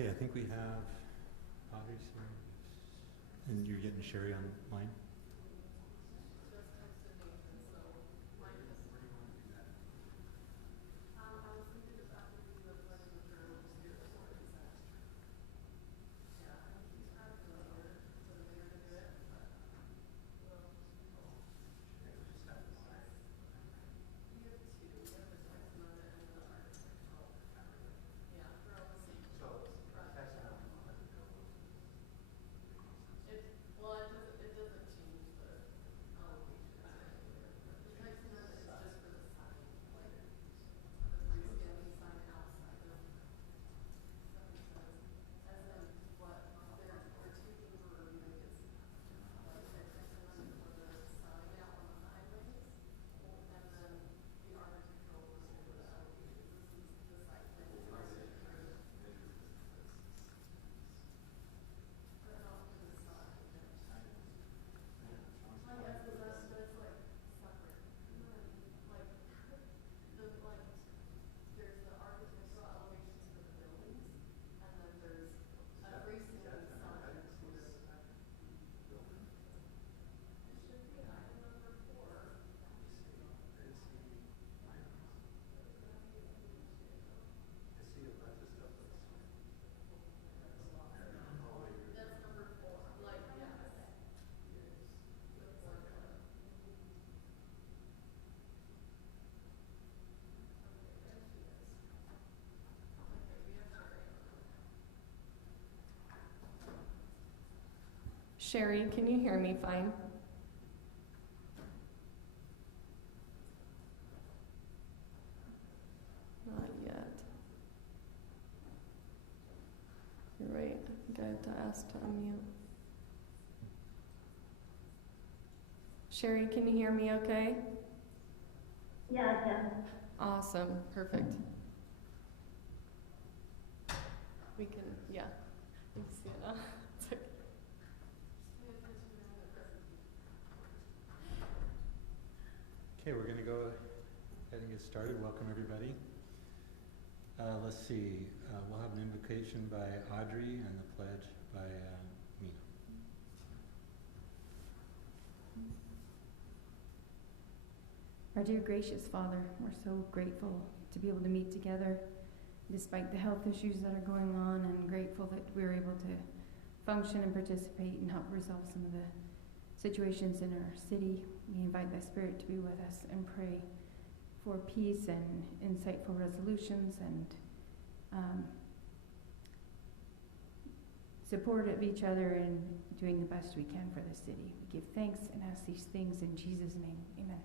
Okay, I think we have Audrey's here. And you're getting Sherry online? Sherry, can you hear me fine? Not yet. You're right, I think I have to ask to unmute. Sherry, can you hear me okay? Yeah, I can. Awesome, perfect. We can, yeah, you can see it now. It's okay. Okay, we're going to go ahead and get started. Welcome, everybody. Let's see. We'll have an invocation by Audrey and the pledge by Mina. Our dear gracious Father, we're so grateful to be able to meet together despite the health issues that are going on, and grateful that we're able to function and participate and help resolve some of the situations in our city. We invite thy Spirit to be with us and pray for peace and insightful resolutions and support of each other and doing the best we can for the city. We give thanks and ask these things in Jesus' name. Amen.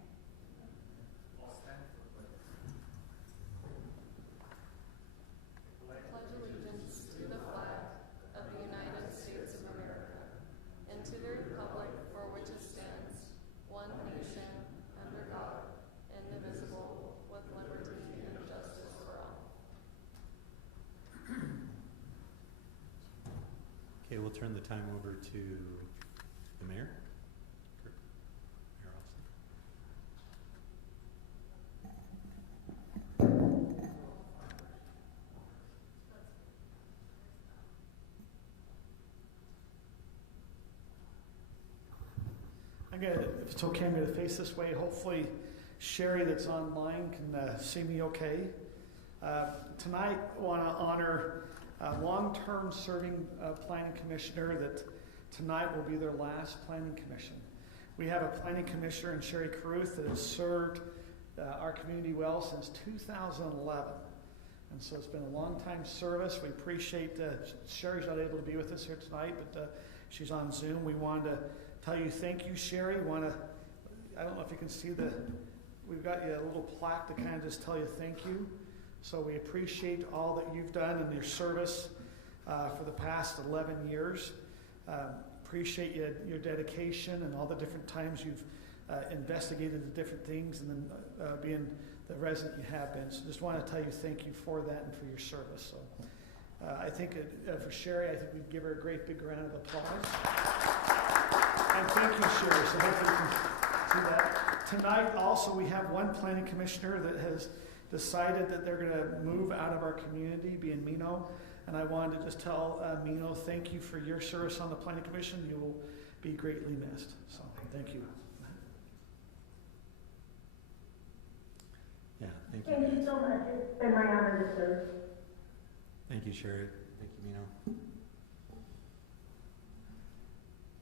Pledge allegiance to the flag of the United States of America and to the republic for which it stands, one nation, under God, indivisible, with liberty and justice for all. Okay, we'll turn the time over to the mayor. Mayor Austin. If it's okay, I'm going to face this way. Hopefully Sherry that's online can see me okay. Tonight I want to honor a long-term serving planning commissioner that tonight will be their last planning commission. We have a planning commissioner in Sherry Caruth that has served our community well since 2011. And so it's been a long time service. We appreciate Sherry's not able to be with us here tonight, but she's on Zoom. We wanted to tell you thank you, Sherry. I don't know if you can see we've got you a little plaque to kind of just tell you thank you. So we appreciate all that you've done in your service for the past 11 years. Appreciate your dedication and all the different times you've investigated the different things and then being the resident you have been. So just want to tell you thank you for that and for your service. So I think for Sherry, I think we'd give her a great big round of applause. And thank you, Sherry. So hopefully you can see that. Tonight also we have one planning commissioner that has decided that they're going to move out of our community, being Mino. And I wanted to just tell Mino, thank you for your service on the Planning Commission. You will be greatly missed. So thank you. Yeah, thank you. Thank you guys. so much. It's been my honor to serve. Thank you, Sherry. Thank you, Mino.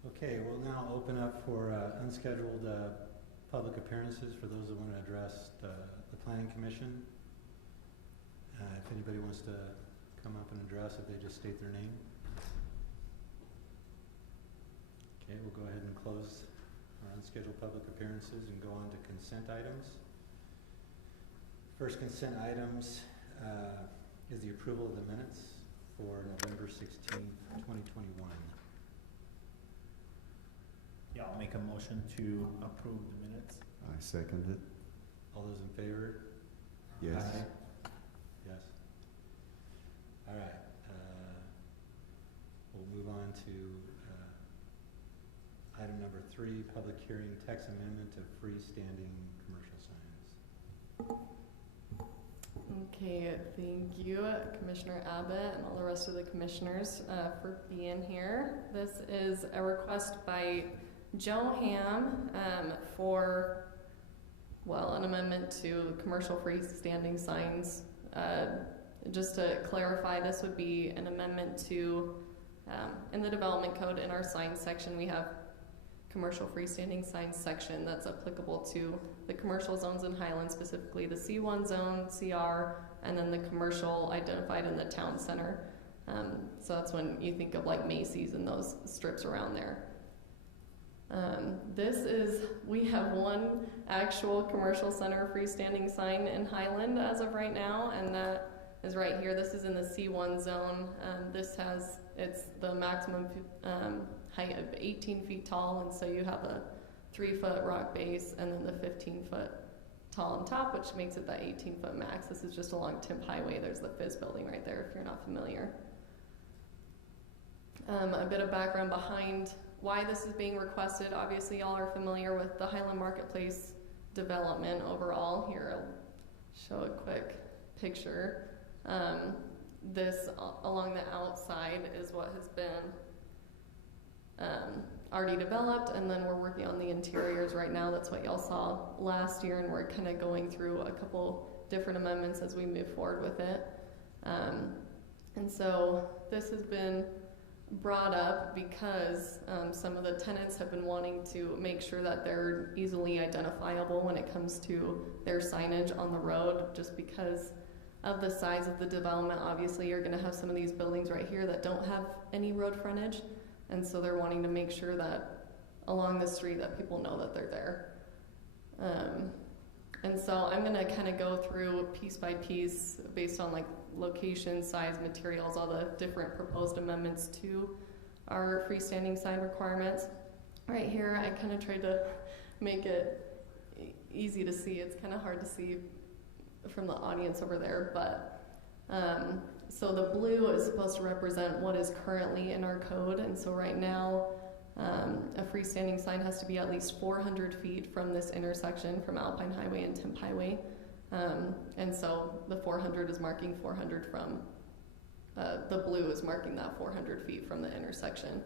Okay, we'll now open up for unscheduled public appearances for those that want to address the Planning Commission. If anybody wants to come up and address, if they just state their name. Okay, we'll go ahead and close our unscheduled public appearances and go on to consent items. First consent items is the approval of the minutes for November 16th, 2021. Yeah, I'll make a motion to approve the minutes. I second it. All those in favor? Yes. Aye. Yes. All right. We'll move on to item number 3, public hearing text amendment to freestanding commercial signs. Okay, thank you, Commissioner Abbott and all the rest of the commissioners for being here. This is a request by Joe Ham for, well, an amendment to commercial freestanding signs. Just to clarify, this would be an amendment to, in the development code, in our signs section, we have commercial freestanding signs section that's applicable to the commercial zones in Highland, specifically the C1 zone, CR, and then the commercial identified in the town center. So that's when you think of like Macy's and those strips around there. We have one actual commercial center freestanding sign in Highland as of right now, and that is right here. This is in the C1 zone. It's the maximum height of 18 feet tall, and so you have a 3-foot rock base and then the 15-foot tall on top, which makes it that 18-foot max. This is just along Timp Highway. There's the Fizz building right there if you're not familiar. A bit of background behind why this is being requested. Obviously, y'all are familiar with the Highland Marketplace development overall. Here, I'll show a quick picture. This along the outside is what has been already developed, and then we're working on the interiors right now. That's what y'all saw last year, and we're kind of going through a couple different amendments as we move forward with it. And so this has been brought up because some of the tenants have been wanting to make sure that they're easily identifiable when it comes to their signage on the road, just because of the size of the development. Obviously, you're going to have some of these buildings right here that don't have any road frontage, and so they're wanting to make sure that along the street that people know that they're there. And so I'm going to kind of go through piece by piece based on like location, size, materials, all the different proposed amendments to our freestanding sign requirements. Right here, I kind of tried to make it easy to see. It's kind of hard to see from the audience over there, but so the blue is supposed to represent what is currently in our code, and so right now a freestanding sign has to be at least 400 feet from this intersection from Alpine Highway and Timp Highway, and so the 400 is marking 400 from the blue is marking that 400 feet from the intersection.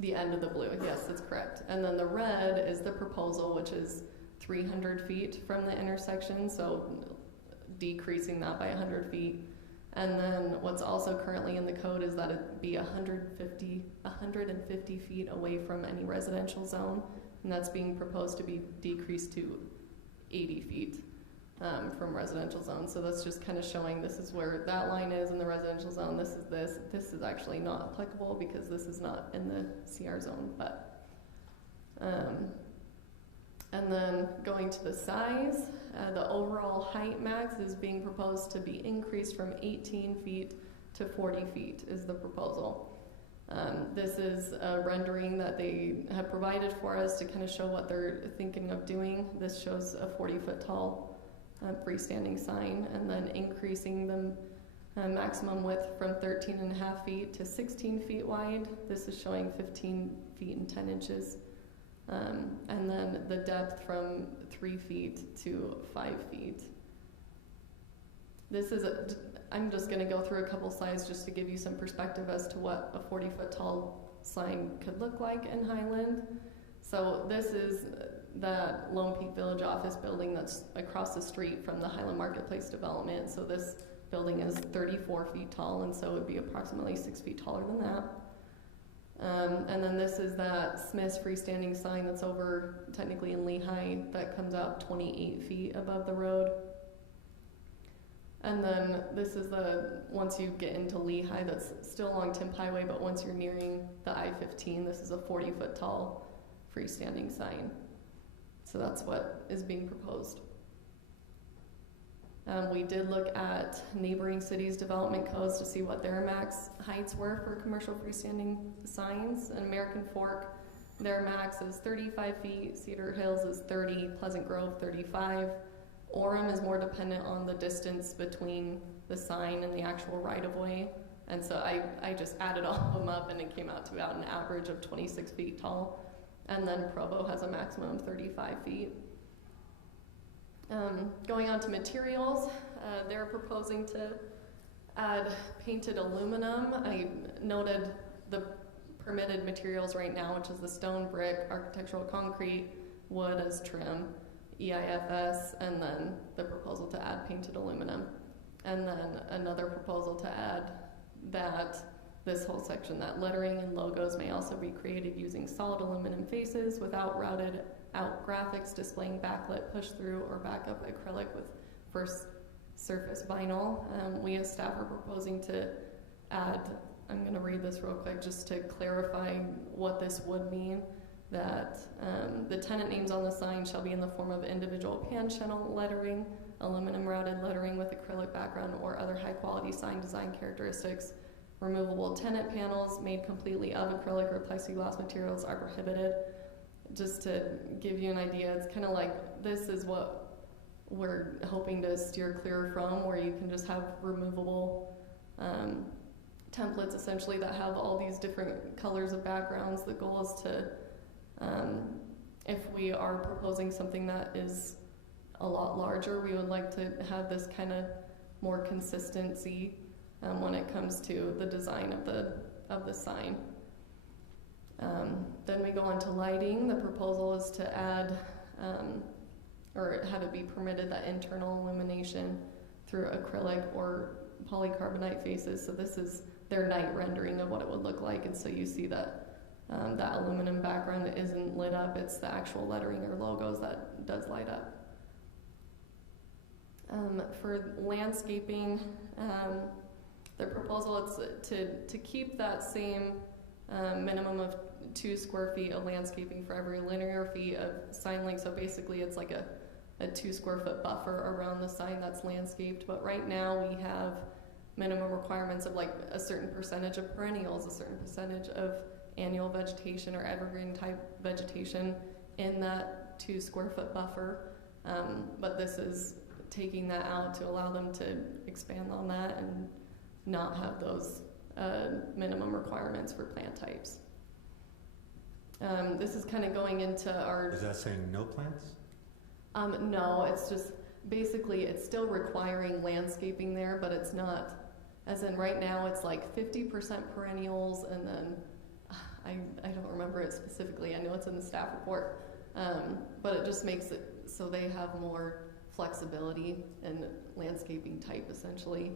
The end of the blue, yes, that's correct. And then the red is the proposal, which is 300 feet from the intersection, so decreasing that by 100 feet. And then what's also currently in the code is that it be 150 feet away from any residential zone, and that's being proposed to be decreased to 80 feet from residential zone. So that's just kind of showing this is where that line is in the residential zone. This is this. This is actually not applicable because this is not in the CR zone, but and then going to the size, the overall height max is being proposed to be increased from 18 feet to 40 feet is the proposal. This is a rendering that they have provided for us to kind of show what they're thinking of doing. This shows a 40-foot tall freestanding sign, and then increasing the maximum width from 13.5 feet to 16 feet wide. This is showing 15 feet and 10 inches. And then the depth from 3 feet to 5 feet. This is I'm just going to go through a couple slides just to give you some perspective as to what a 40-foot tall sign could look like in Highland. So this is that Lone Peak Village office building that's across the street from the Highland Marketplace development. So this building is 34 feet tall, and so it would be approximately 6 feet taller than that. And then this is that Smith's freestanding sign that's over technically in Lehigh that comes out 28 feet above the road. And then this is once you get into Lehigh, that's still along Timp Highway, but once you're nearing the I-15, this is a 40-foot tall freestanding sign. So that's what is being proposed. We did look at neighboring cities' development codes to see what their max heights were for commercial freestanding signs. And American Fork, their max is 35 feet, Cedar Hills is 30, Pleasant Grove 35. Orem is more dependent on the distance between the sign and the actual right-of-way. And so I just added all of them up, and it came out to about an average of 26 feet tall. And then Provo has a maximum of 35 feet. Going on to materials, they're proposing to add painted aluminum. I noted the permitted materials right now, which is the stone, brick, architectural concrete, wood as trim, EIFS, and then the proposal to add painted aluminum. And then another proposal to add that this whole section, that lettering and logos may also be created using solid aluminum faces without routed out graphics displaying backlit, push-through, or backup acrylic with first surface vinyl. We as staff are proposing to add, I'm going to read this real quick just to clarify what this would mean, that the tenant names on the sign shall be in the form of individual pan channel lettering, aluminum routed lettering with acrylic background, or other high-quality sign design characteristics. Removable tenant panels made completely of acrylic or plexiglass materials are prohibited. Just to give you an idea, it's kind of like this is what we're hoping to steer clear from, where you can just have removable templates essentially that have all these different colors of backgrounds. The goal is to, if we are proposing something that is a lot larger, we would like to have this kind of more consistency when it comes to the design of the sign. Then we go on to lighting. The proposal is to add, or have it be permitted, that internal illumination through acrylic or polycarbonate faces. So this is their night rendering of what it would look like. And so you see that that aluminum background isn't lit up. It's the actual lettering or logos that does light up. For landscaping, the proposal is to keep that same minimum of 2 square feet of landscaping for every linear feet of sign length. So basically it's like a 2 square foot buffer around the sign that's landscaped. But right now we have minimum requirements of like a certain percentage of perennials, a certain percentage of annual vegetation or evergreen type vegetation in that 2 square foot buffer. But this is taking that out to allow them to expand on that and not have those minimum requirements for plant types. This is kind of going into our... Is that saying no plants? No, it's just basically it's still requiring landscaping there, but it's not, as in right now it's like 50% perennials, and then I don't remember it specifically. I know it's in the staff report, but it just makes it so they have more flexibility in landscaping type essentially.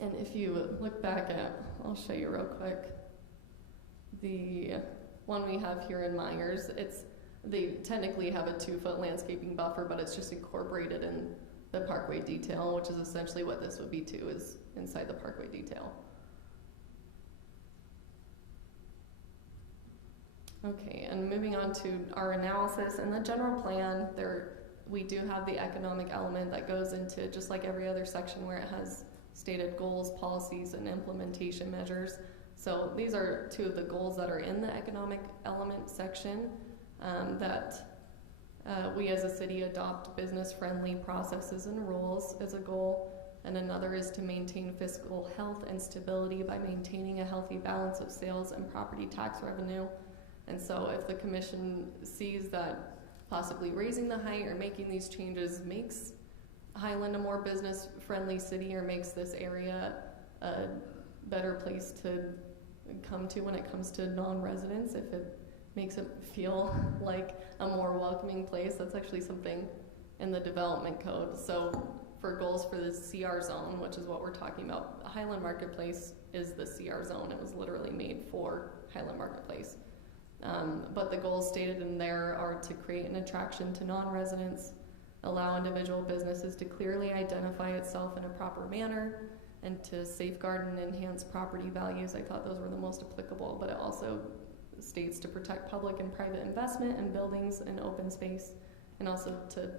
And if you look back at, I'll show you real quick, the one we have here in Myers, they technically have a 2-foot landscaping buffer, but it's just incorporated in the parkway detail, which is essentially what this would be too, is inside the parkway detail. Okay, and moving on to our analysis and the general plan, we do have the economic element that goes into, just like every other section where it has stated goals, policies, and implementation measures. So these are 2 of the goals that are in the economic element section, that we as a city adopt business-friendly processes and rules as a goal, and another is to maintain fiscal health and stability by maintaining a healthy balance of sales and property tax revenue. And so if the commission sees that possibly raising the height or making these changes makes Highland a more business-friendly city or makes this area a better place to come to when it comes to non-residents, if it makes it feel like a more welcoming place. That's actually something in the development code. So for goals for the CR zone, which is what we're talking about, Highland Marketplace is the CR zone. It was literally made for Highland Marketplace. But the goals stated in there are to create an attraction to non-residents, allow individual businesses to clearly identify itself in a proper manner, and to safeguard and enhance property values. I thought those were the most applicable, but it also states to protect public and private investment in buildings and open space, and also to,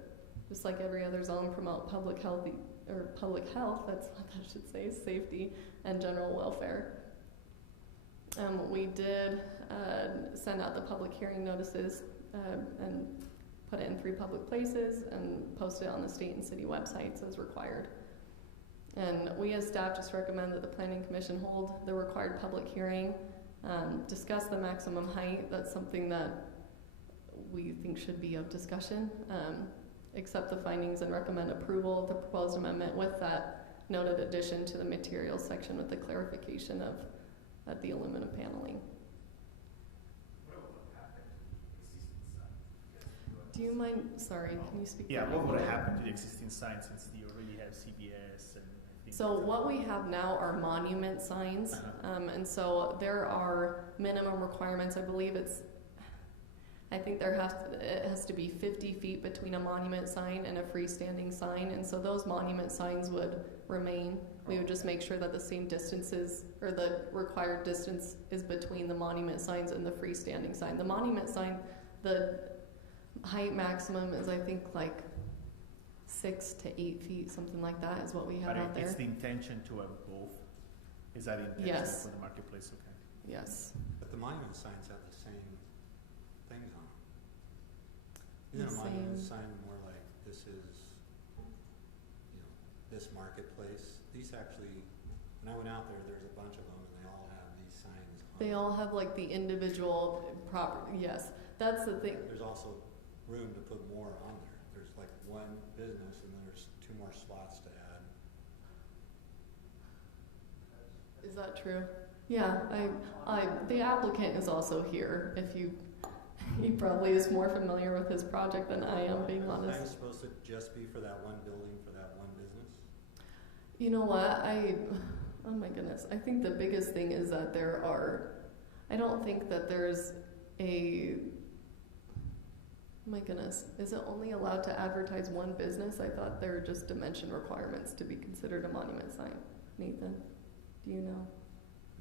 just like every other zone, promote public health, that's what I should say, safety and general welfare. We did send out the public hearing notices and put it in 3 public places and post it on the state and city websites as required. And we as staff just recommend that the Planning Commission hold the required public hearing, discuss the maximum height. That's something that we think should be of discussion. Accept the findings and recommend approval of the proposed amendment with that noted addition to the materials section with the clarification of the aluminum paneling. Do you mind, sorry, can you speak? Yeah, what would happen to the existing sign since you already have CBS and things So like that? what we have now are monument signs, and so there are minimum requirements. I think it has to be 50 feet between a monument sign and a freestanding sign, and so those monument signs would remain. We would just make sure that the same distances, or the required distance, is between the monument signs and the freestanding sign. The monument sign, the height maximum is, I think, like 6 to 8 feet, something like that is what we have out there. It's the intention to have both? Is that the intention Yes. for the marketplace? Okay. Yes. But the monument signs have the same things on them. Isn't The a monument same. sign more like this is, this marketplace? These actually, when I went out there's a bunch of them and they all have these signs on They them. all have like the individual property, yes. That's the thing. There's also room to put more on there. There's like one business and then there's 2 more slots to add. Is that true? Yeah, the applicant is also here. He probably is more familiar with his project than I am, being Is the honest. sign supposed to just be for that one building, for that one business? You know what? Oh my goodness. I think the biggest thing is that I don't think that there's my goodness. Is it only allowed to advertise one business? I thought there were just dimension requirements to be considered a monument sign. Nathan, do you know?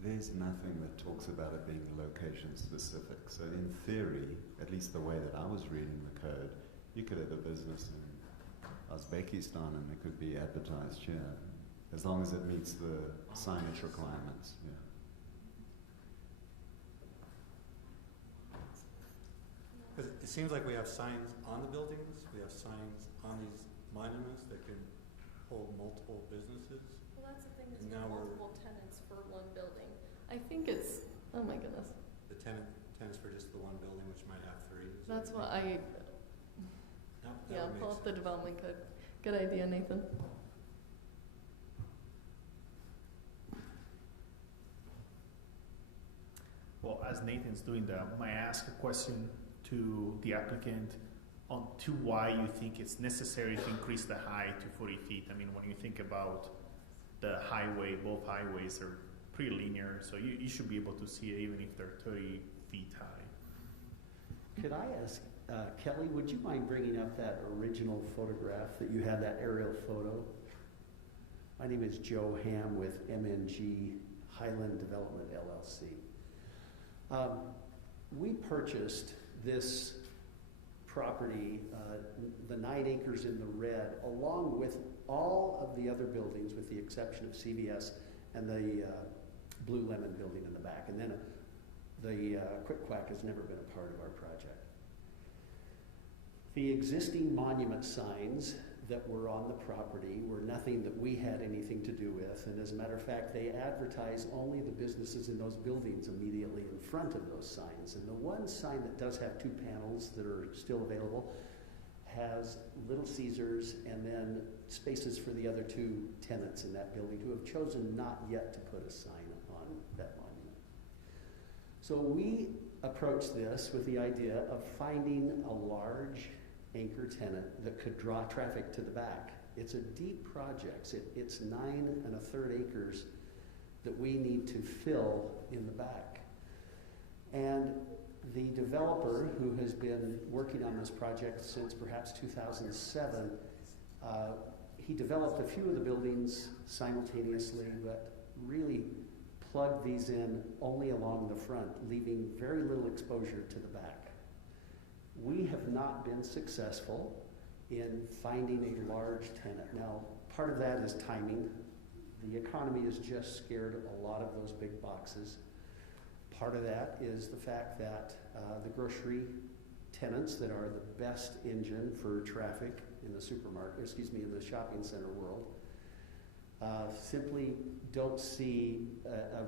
There's nothing that talks about it being location specific. So in theory, at least the way that I was reading the code, you could have a business in Uzbekistan and it could be advertised here, as long as it meets the signage requirements. Yeah. Because it seems like we have signs on the buildings, we have signs on these monuments that can hold multiple businesses. Well, that's the thing, is And you have now we're- multiple tenants for one building. I think it's, oh my goodness. The tenants for just the one building, which might have 3. Is that That's you what think? that That would pull make up the sense. development code. Good idea, Nathan. Well, as Nathan's doing that, might I ask a question to the applicant on to why you think it's necessary to increase the height to 40 feet? I mean, when you think about the highway, both highways are pretty linear, so you should be able to see it even if they're 30 feet high. Could I ask, Kelly, would you mind bringing up that original photograph that you had, that aerial photo? My name is Joe Ham with MNG Highland Development LLC. We purchased this property, the 9 acres in the red, along with all of the other buildings with the exception of CVS and the Blue Lemon building in the back. And then the Quick Quack has never been a part of our project. The existing monument signs that were on the property were nothing that we had anything to do with, and as a matter of fact, they advertise only the businesses in those buildings immediately in front of those signs. And the one sign that does have 2 panels that are still available has Little Caesars and then spaces for the other two tenants in that building who have chosen not yet to put a sign on that monument. So we approached this with the idea of finding a large anchor tenant that could draw traffic to the back. It's a deep project. It's 9 1/3 acres that we need to fill in the back. And the developer, who has been working on this project since perhaps 2007, he developed a few of the buildings simultaneously, but really plugged these in only along the front, leaving very little exposure to the back. We have not been successful in finding a large tenant. Now, part of that is timing. The economy has just scared a lot of those big boxes. Part of that is the fact that the grocery tenants that are the best engine for traffic in the in the shopping center world, simply don't see an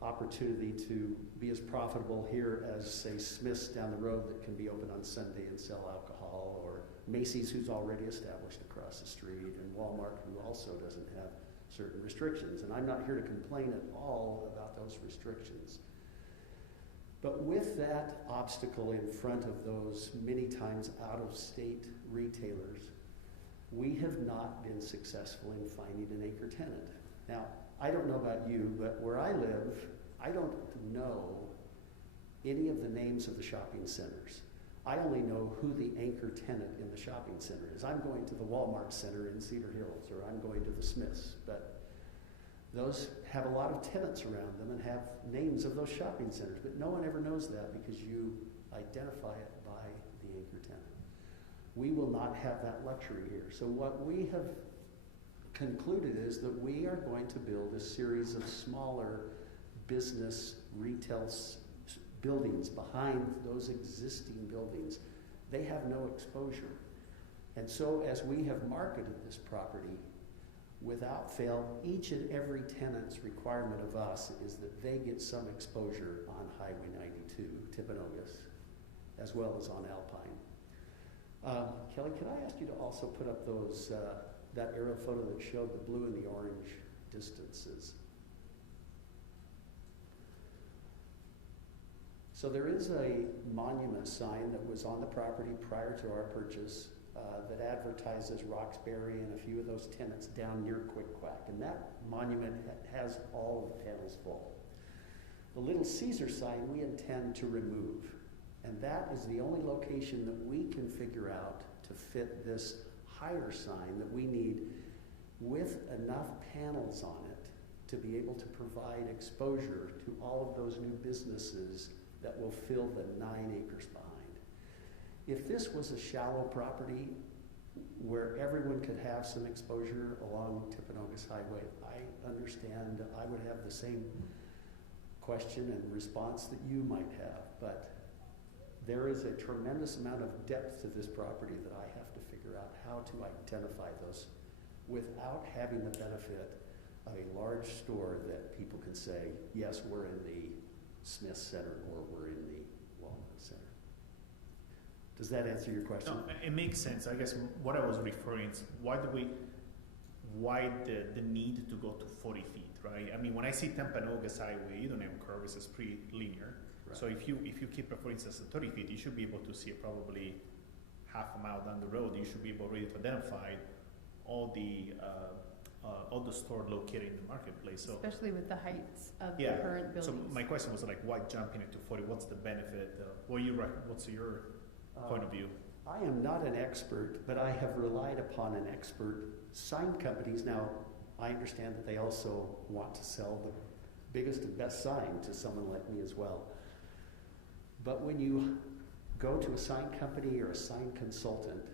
opportunity to be as profitable here as, say, Smith's down the road that can be open on Sunday and sell alcohol, or Macy's, who's already established across the street, and Walmart, who also doesn't have certain restrictions. And I'm not here to complain at all about those restrictions. But with that obstacle in front of those many times out-of-state retailers, we have not been successful in finding an anchor tenant. Now, I don't know about you, but where I live, I don't know any of the names of the shopping centers. I only know who the anchor tenant in the shopping center is. I'm going to the Walmart Center in Cedar Hills, or I'm going to the Smiths, but those have a lot of tenants around them and have names of those shopping centers, but no one ever knows that because you identify it by the anchor tenant. We will not have that luxury here. So what we have concluded is that we are going to build a series of smaller business retail buildings behind those existing buildings. They have no exposure. And so as we have marketed this property, without fail, each and every tenant's requirement of us is that they get some exposure on Highway 92, Timpanogos, as well as on Alpine. Kelly, can I ask you to also put up those, that aerial photo that showed the blue and the orange distances? So there is a monument sign that was on the property prior to our purchase that advertises Roxbury and a few of those tenants down near Quick Quack. And that monument has all of the panels full. The Little Caesar sign we intend to remove. And that is the only location that we can figure out to fit this higher sign that we need with enough panels on it to be able to provide exposure to all of those new businesses that will fill the 9 acres behind. If this was a shallow property where everyone could have some exposure along Timpanogos Highway, I understand I would have the same question and response that you might have, but there is a tremendous amount of depth to this property that I have to figure out how to identify those without having the benefit of a large store that people can say, yes, we're in the Smith Center or we're in the Walmart Center. Does that answer your question? No, it makes sense. I guess what I was referring is why the need to go to 40 feet, right? I mean, when I see Timpanogos Highway, you don't have curves, it's pretty linear. Right. So if you keep it, for instance, at 30 feet, you should be able to see it probably half a mile down the road. You should be able really to identify all the stores located in the marketplace. So especially with the heights of the current buildings. So my question was like, why jumping it to 40? What's the benefit? What's your point of view? I am not an expert, but I have relied upon an expert. Sign companies, now I understand that they also want to sell the biggest and best sign to someone like me as well. But when you go to a sign company or a sign consultant,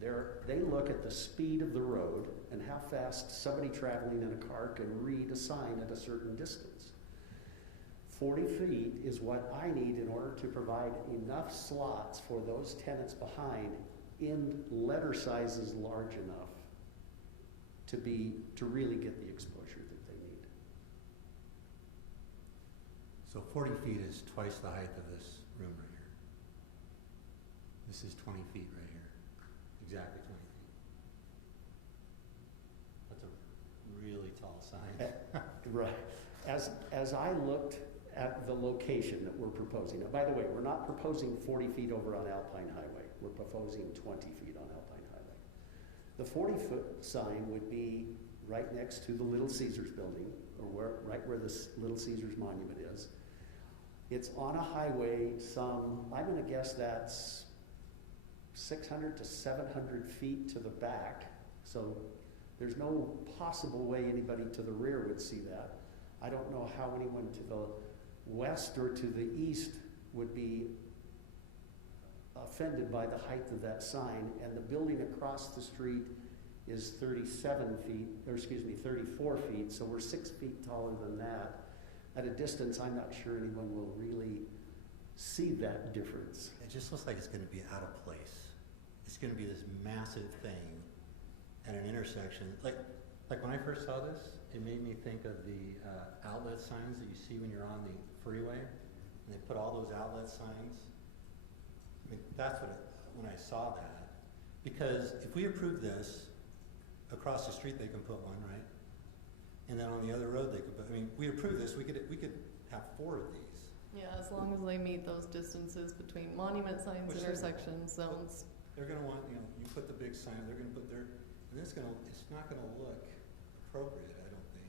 they look at the speed of the road and how fast somebody traveling in a car can read a sign at a certain distance. 40 feet is what I need in order to provide enough slots for those tenants behind in letter sizes large enough to really get the exposure that they need. So 40 feet is twice the height of this room right here. This is 20 feet right here. exactly 20 feet. That's a really tall sign. Right. As I looked at the location that we're proposing, now, by the way, we're not proposing 40 feet over on Alpine Highway. We're proposing 20 feet on Alpine Highway. The 40-foot sign would be right next to the Little Caesars building, or right where the Little Caesars monument is. It's on a highway I'm going to guess that's 600 to 700 feet to the back. So there's no possible way anybody to the rear would see that. I don't know how anyone to the west or to the east would be offended by the height of that sign. And the building across the street is 34 feet, so we're 6 feet taller than that. At a distance, I'm not sure anyone will really see that difference. It just looks like it's going to be out of place. It's going to be this massive thing at an intersection. Like when I first saw this, it made me think of the outlet signs that you see when you're on the freeway, and they put all those outlet signs. I mean, that's when I saw that. Because if we approve this, across the street they can put one, right? And then on the other road they could put, I mean, we approve this, we could have 4 of these. Yeah, as long as they meet those distances between monument signs, Which intersections, zones. They're gonna want, you put the big sign, they're gonna put their, and it's not gonna look appropriate, I don't think.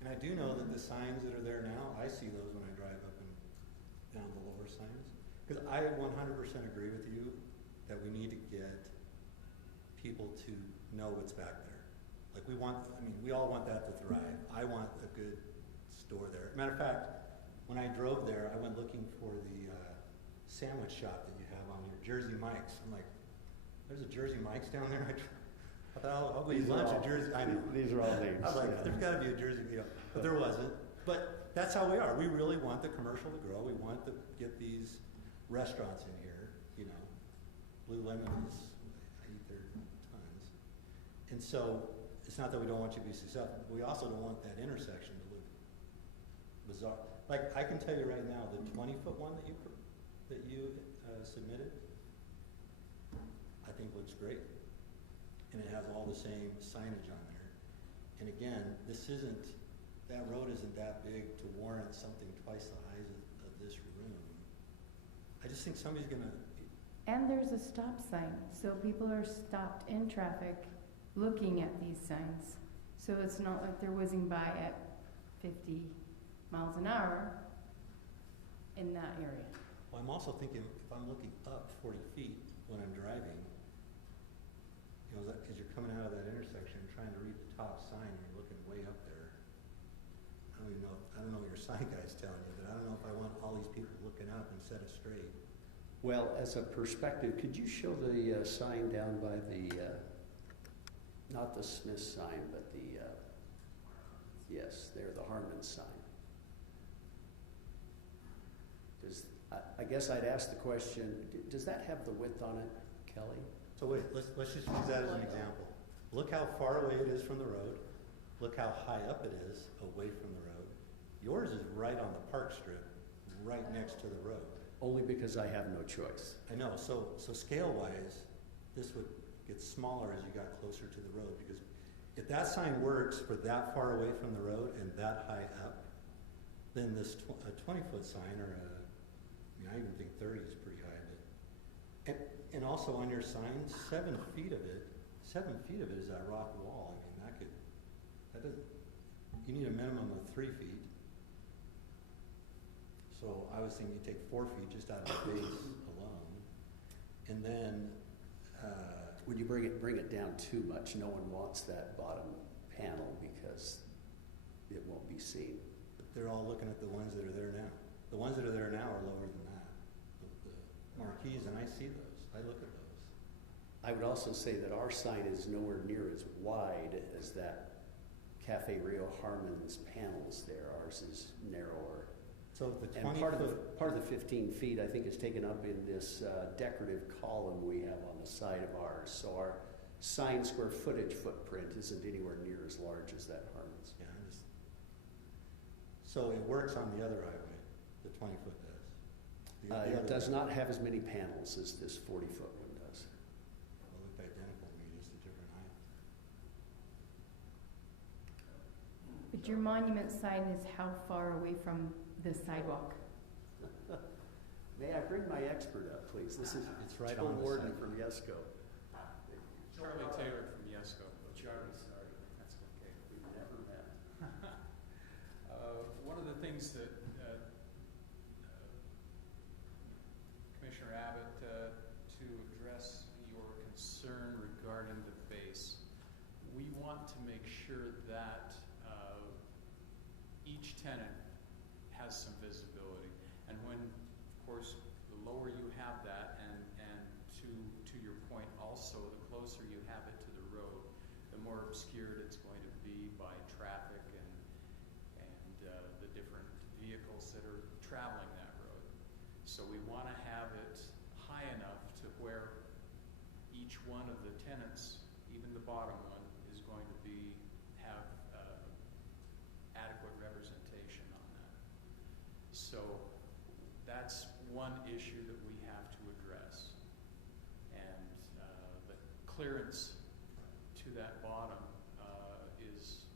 And I do know that the signs that are there now, I see those when I drive up and down the lower signs. Because I 100% agree with you that we need to get people to know what's back there. Like we all want that to thrive. I want a good store there. Matter of fact, when I drove there, I went looking for the sandwich shop that you have on your Jersey Mike's. I'm like, there's a Jersey Mike's down there? I thought, I'll go eat lunch at Jersey. I know. These are all names. I was like, there's got to be a Jersey, but there wasn't. But that's how we are. We really want the commercial to grow. We want to get these restaurants in here. Blue Lemon I eat there tons. And so it's not that we don't want you to be successful. But we also don't want that intersection to look bizarre. Like I can tell you right now, the 20-foot one that you submitted, I think looks great. And it has all the same signage on there. And again, that road isn't that big to warrant something twice the size of this room. I just think somebody's gonna. And there's a stop sign, so people are stopped in traffic looking at these signs. So it's not like they're whizzing by at 50 miles an hour in that area. Well, I'm also thinking if I'm looking up 40 feet when I'm driving, because you're coming out of that intersection trying to read the top sign and you're looking way up there. I don't know what your sign guy's telling you, but I don't know if I want all these people looking up instead of straight. Well, as a perspective, could you show the sign down by the, not the Smith sign, but the, the Harmon sign? I guess I'd ask the question, does that have the width on it, Kelly? So wait, let's just use that as an example. Look how far away it is from the road. Look how high up it is away from the road. Yours is right on the park strip, right next to the road. Only because I have no choice. I know, so scale-wise, this would get smaller as you got closer to the road, because if that sign works for that far away from the road and that high up, then this a 20-foot sign, or I even think 30 is pretty high, but, and also on your sign, 7 feet of it is that rock wall. I mean, that doesn't, you need a minimum of 3 feet. So I was thinking you take 4 feet just out of the base alone, and then. Would you bring it down too much? No one wants that bottom panel because it won't be seen. But they're all looking at the ones that are there now. The ones that are there now are lower than that. The marquees, and I see those. I look at those. I would also say that our sign is nowhere near as wide as that Cafe Rio Harmon's panels there. Ours is narrower. So the 20 and part of the 15 feet, I think, is taken up in this decorative column we have on the side of ours. So our sign square footage footprint isn't anywhere near as large as that Harmon's. Yeah, so it works on the other highway. The 20-foot does. It does not have as many panels as this 40-foot one does. Well, looked identical your monument sign is how far away from the sidewalk? May I bring my expert up, please? This is It's right Joe on the Warden side. from YESCO. Charlie Taylor from YESCO. Charlie, sorry. That's okay. We've never met. One of the things that Commissioner Abbott, to address your concern regarding the base, we want to make sure that each tenant has some visibility. And when, of course, the lower you have that, and to your point also, the closer you have it to the road, the more obscured it's going to be by traffic and the different vehicles that are traveling that road. So we want to have it high enough to where each one of the tenants, even the bottom one, is going to have adequate representation on that. So that's one issue that we have to address. And the clearance to that bottom is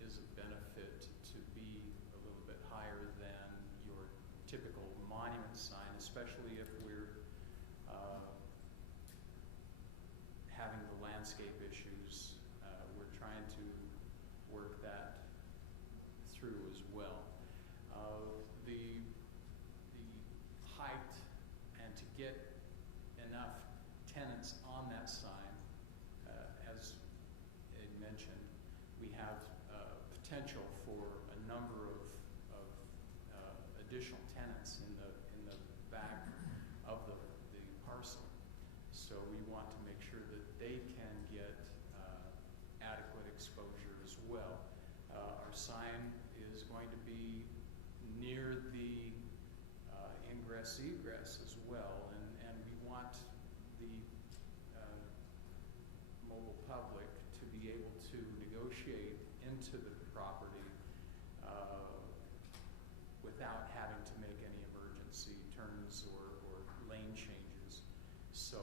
a benefit to be a little bit higher than your typical monument sign, especially if we're having the landscape issues. We're trying to work that through as well. The height, and to get enough tenants on that sign, as Ed mentioned, we have potential for a number of additional tenants in the back of the parcel. So we want to make sure that they can get adequate exposure as well. Our sign is going to be near the ingress egress as well, and we want the mobile public to be able to negotiate into the property without having to make any emergency turns or lane changes. So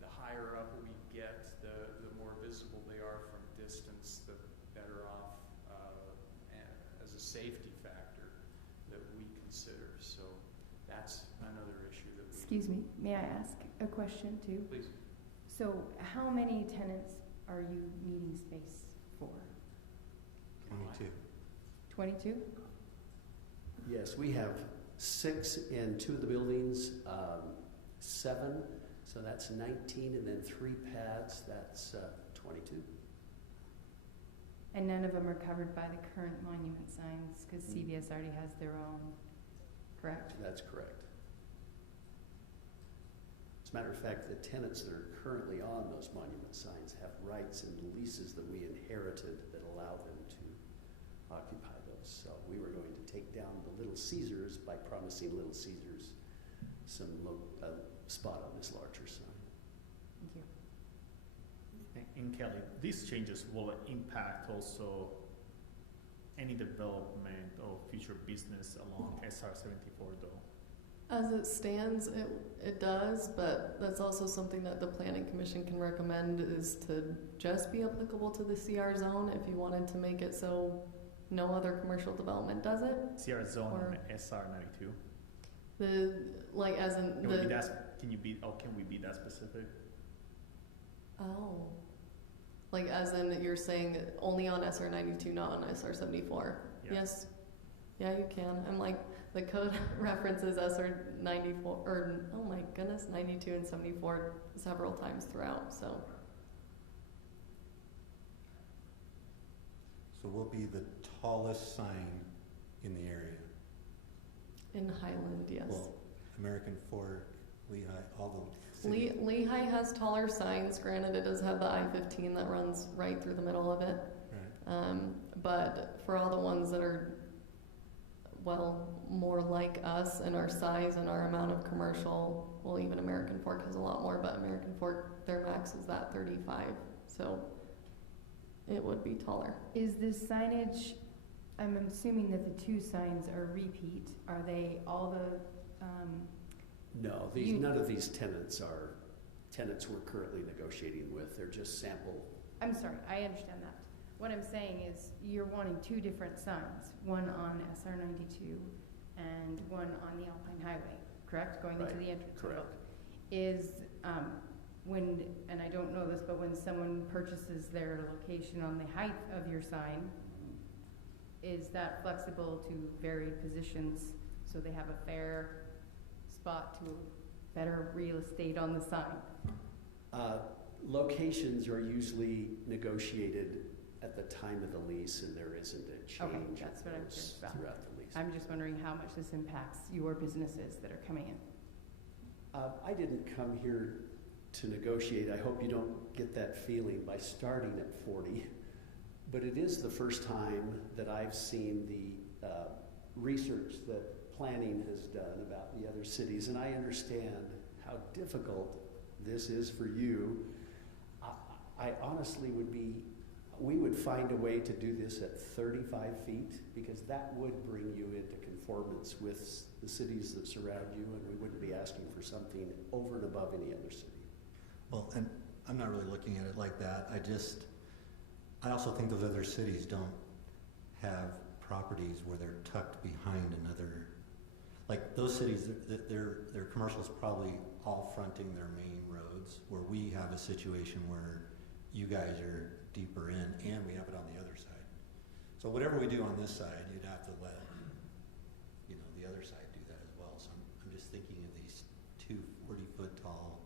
the higher up we get, the more visible they are from distance, the better off as a safety factor that we consider. So that's another issue that we... Excuse me, may I ask a question too? Please. So how many tenants are you needing space for? 22. 22? Yes, we have 6 in 2 of the buildings, 7, so that's 19, and then 3 pads, that's 22. And none of them are covered by the current monument signs because CVS already has their own, correct? That's correct. As a matter of fact, the tenants that are currently on those monument signs have rights in the leases that we inherited that allow them to occupy those. So we were going to take down the Little Caesars by promising Little Caesars some spot on this larger sign. Thank you. And Kelly, these changes will impact also any development of future business along SR 74 though? As it stands, it does, but that's also something that the Planning Commission can recommend, is to just be applicable to the CR zone if you wanted to make it so no other commercial development does it. CR zone Or- and SR 92. As in Can we be that, can we be that specific? Oh. Like as in you're saying only on SR 92, not on SR 74. Yeah. Yes. Yeah, you can. I'm like, the code references SR 94, or oh my goodness, 92 and 74 several times throughout, so. So we'll be the tallest sign in the area. In Highland, yes. Well, American Fork, Lehigh, all the cities. Lehigh has taller signs. Granted, it does have the I-15 that runs right through the middle of it. Right. But for all the ones that are, well, more like us in our size and our amount of commercial, well, even American Fork has a lot more, but American Fork, their max is that 35. So it would be taller. Is this signage, I'm assuming that the 2 signs are repeat. Are they all the, No, none of these tenants are tenants we're currently negotiating with. They're just sample. I'm sorry, I understand that. What I'm saying is you're wanting two different signs, one on SR 92 and one on the Alpine Highway, correct? Going into Right. the entrance Correct. road. Is, when, and I don't know this, but when someone purchases their location on the height of your sign, is that flexible to vary positions so they have a fair spot to better real estate on the sign? Locations are usually negotiated at the time of the lease, and there isn't a change Okay, of that's what I'm those curious about. throughout the lease. I'm just wondering how much this impacts your businesses that are coming in. I didn't come here to negotiate. I hope you don't get that feeling by starting at 40. But it is the first time that I've seen the research that planning has done about the other cities, and I understand how difficult this is for you. I honestly we would find a way to do this at 35 feet, because that would bring you into conformance with the cities that surround you, and we wouldn't be asking for something over and above any other city. Well, and I'm not really looking at it like that. I also think those other cities don't have properties where they're tucked behind another. Like those cities, their commercial's probably all fronting their main roads, where we have a situation where you guys are deeper in and we have it on the other side. So whatever we do on this side, you'd have to let the other side do that as well. So I'm just thinking of these two 40-foot tall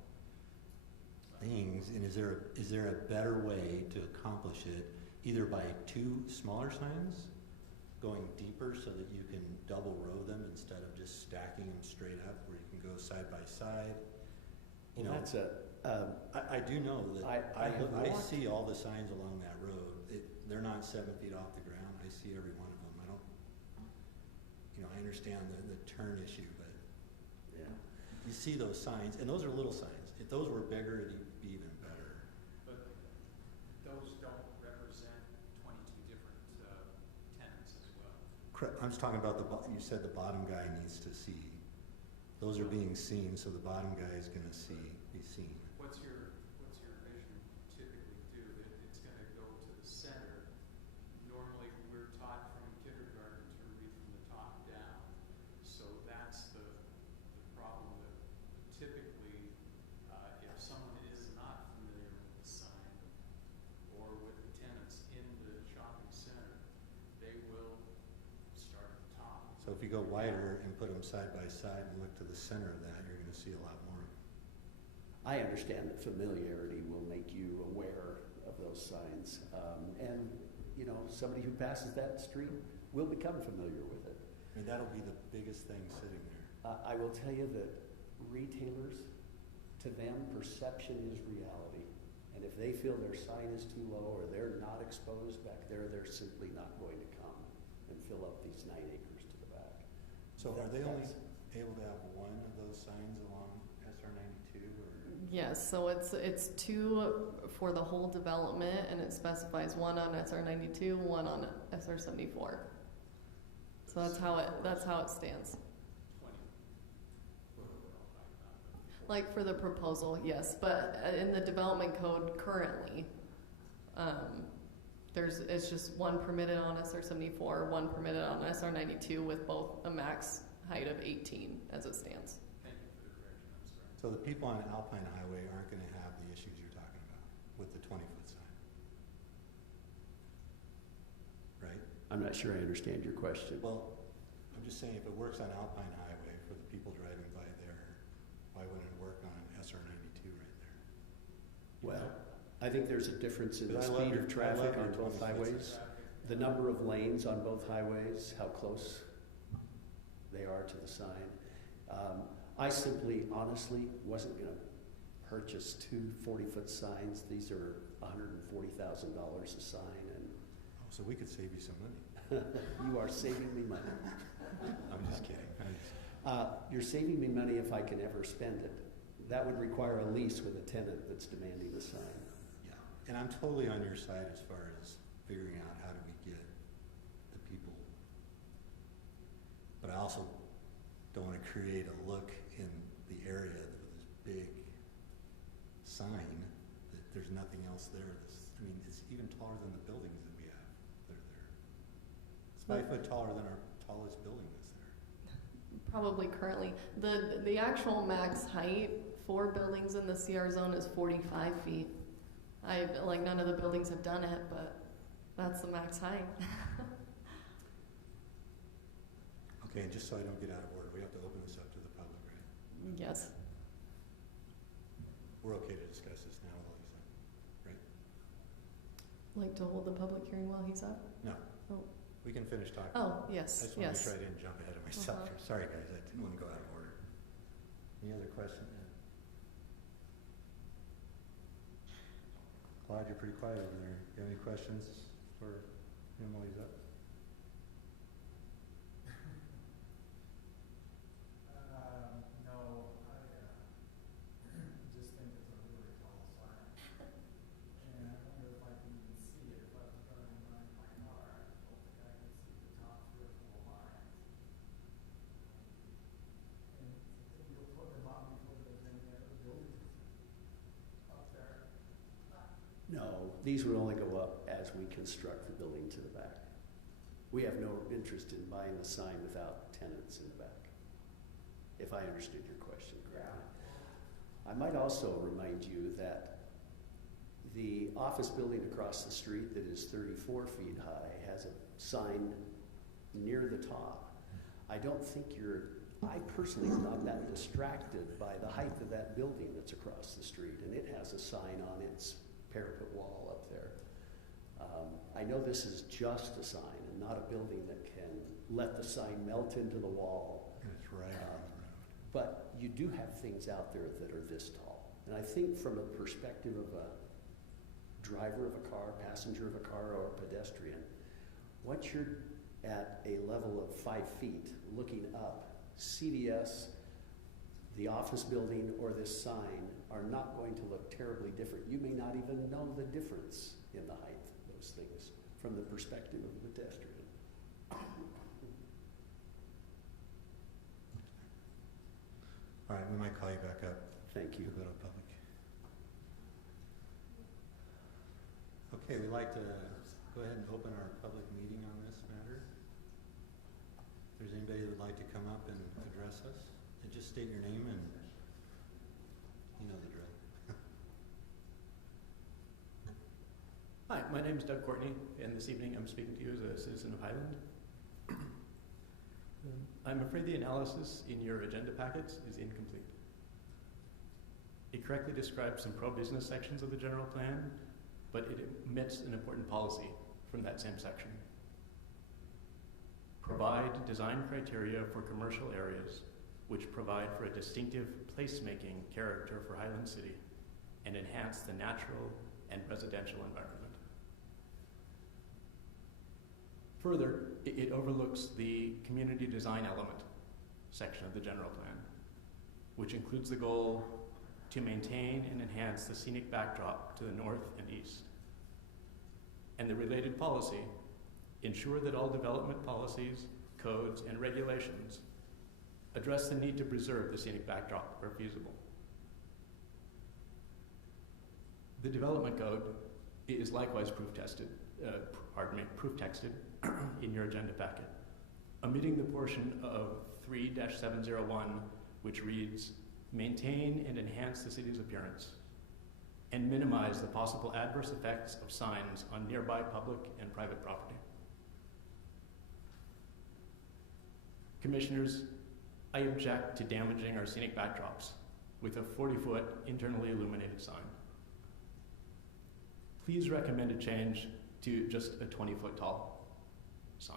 things, and is there a better way to accomplish it, either by two smaller signs going deeper so that you can double row them instead of just stacking them straight up, where you can go side by side? That's I do know that I see all the signs along that road. They're not 7 feet off the ground. I see every one of them. I understand the turn issue, but yeah. you see those signs, and those are little signs. If those were bigger, it'd be even better. But those don't represent 22 different tenants as well. I'm just talking about you said the bottom guy needs to see. Those are being seen, so the bottom guy is going to be seen. What's your vision typically do? That it's going to go to the center. Normally, we're taught from kindergarten to read from the top down. So that's the problem. That typically, if someone is not familiar with the sign or with the tenants in the shopping center, they will start at the top. So if you go wider and put them side by side and look to the center of that, you're going to see a lot more. I understand that familiarity will make you aware of those signs. And somebody who passes that street will become familiar with it. That'll be the biggest thing sitting there. I will tell you that retailers, to them, perception is reality. And if they feel their sign is too low or they're not exposed back there, they're simply not going to come and fill up these 9 acres to the back. So are they only able to have one of those signs along SR 92? Yes, so it's two for the whole development, and it specifies one on SR 92, one on SR 74. So that's how it stands. 20. Like for the proposal, yes, but in the development code currently, it's just one permitted on SR 74, one permitted on SR 92, with both a max height of 18 as it stands. Thank you for the correction. I'm sorry. So the people on Alpine Highway aren't going to have the issues you're talking about with the 20-foot sign, right? I'm not sure I understand your question. Well, I'm just saying, if it works on Alpine Highway for the people driving by there, why wouldn't it work on SR 92 right there? Well, I think there's a difference in the But I love speed your- of I traffic love on your both 20 highways, the number of lanes on both highways, how close they are to the sign. I simply, honestly, wasn't going to purchase two 40-foot signs. These are $140,000 a sign, and So we could save you some money. you are saving me money. I'm just kidding. You're saving me money if I can ever spend it. That would require a lease with a tenant that's demanding the sign. Yeah, and I'm totally on your side as far as figuring out how do we get the people. But I also don't want to create a look in the area with this big sign that there's nothing else there. It's even taller than the buildings that we 5 foot taller than our tallest building that's there. Probably currently. The actual max height for buildings in the CR zone is 45 feet. None of the buildings have done it, but that's the max height. Okay, and just so I don't get out of order, we have to open this up to the public, right? Yes. We're okay to discuss this now while he's up, right? Like to hold the public hearing while he's up? No. Oh. We can finish talking. Oh, I yes, just want to make yes. sure I didn't jump ahead of myself Uh-huh. here. Sorry, guys, I didn't want to go out of order. Any other questions? Claude, you're pretty quiet over there. You have any questions for him while he's up? No, I just think it's a really tall sign. And I wonder if I can even see it if I'm driving by in my car. I don't think I can see the top 3 or 4 lines. And you'll put them up before there's any other buildings up there. No, these would only go up as we construct the building to the back. We have no interest in buying the sign without tenants in the back, if I understood your question correctly. I might also remind you that the office building across the street that is 34 feet high has a sign near the top. I personally am not that distracted by the height of that building that's across the street, and it has a sign on its parapet wall up there. I know this is just a sign and not a building that can let the sign melt into the wall. It's right on the road. But you do have things out there that are this tall. And I think from a perspective of a driver of a car, passenger of a car, or a pedestrian, once you're at a level of 5 feet looking up, CVS, the office building, or this sign are not going to look terribly different. You may not even know the difference in the height of those things from the perspective of a pedestrian. All right, we might call you back up. Thank you. To go to public. Okay, we'd like to go ahead and open our public meeting on this matter. If there's anybody that would like to come up and address us, and just state your name and you know the drill. Hi, my name is Doug Courtney, and this evening I'm speaking to you as a citizen of Highland. I'm afraid the analysis in your agenda packets is incomplete. It correctly describes some pro-business sections of the general plan, but it omits an important policy from that same section. Provide design criteria for commercial areas which provide for a distinctive placemaking character for Highland City and enhance the natural and residential environment. Further, it overlooks the community design element section of the general plan, which includes the goal to maintain and enhance the scenic backdrop to the north and east. And the related policy, ensure that all development policies, codes, and regulations address the need to preserve the scenic backdrop where feasible. The development code is likewise proof-texted in your agenda packet, omitting the portion of 3-701 which reads, maintain and enhance the city's appearance and minimize the possible adverse effects of signs on nearby public and private property. Commissioners, I object to damaging our scenic backdrops with a 40-foot internally illuminated sign. Please recommend a change to just a 20-foot tall sign.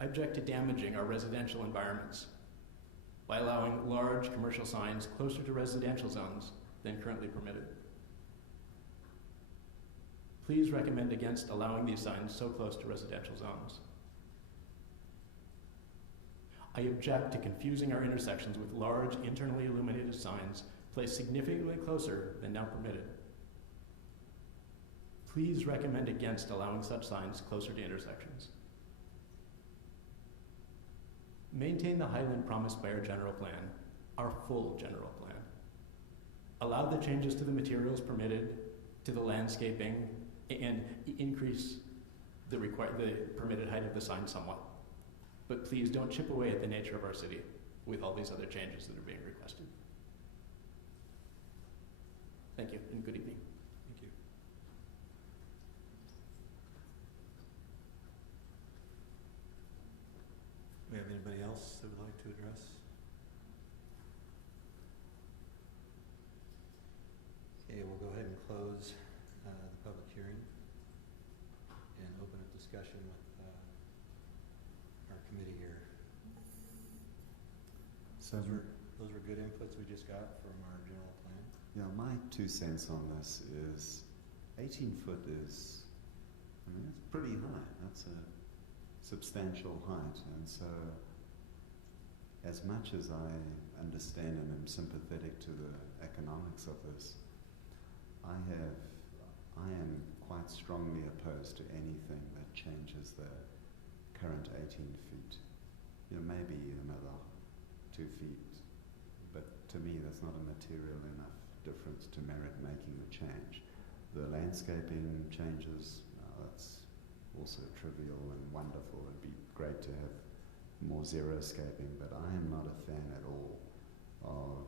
I object to damaging our residential environments by allowing large commercial signs closer to residential zones than currently permitted. Please recommend against allowing these signs so close to residential zones. I object to confusing our intersections with large internally illuminated signs placed significantly closer than now permitted. Please recommend against allowing such signs closer to intersections. Maintain the Highland promised by our general plan, our full general plan. Allow the changes to the materials permitted, to the landscaping, and increase the permitted height of the sign somewhat. But please don't chip away at the nature of our city with all these other changes that are being requested. Thank you, and good evening. Thank you. Do we have anybody else that would like to address? Okay, we'll go ahead and close the public hearing and open up discussion with our committee here. So Those were good inputs we just got from our general plan. yeah, my 2 cents on this is 18 foot is, I mean, it's pretty high. That's a substantial height. And so as much as I understand and am sympathetic to the economics of this, I am quite strongly opposed to anything that changes the current 18 feet. You know, maybe another 2 feet, but to me that's not a material enough difference to merit making the change. The landscaping changes, that's also trivial and wonderful. It'd be great to have more xeriscaping, but I am not a fan at all of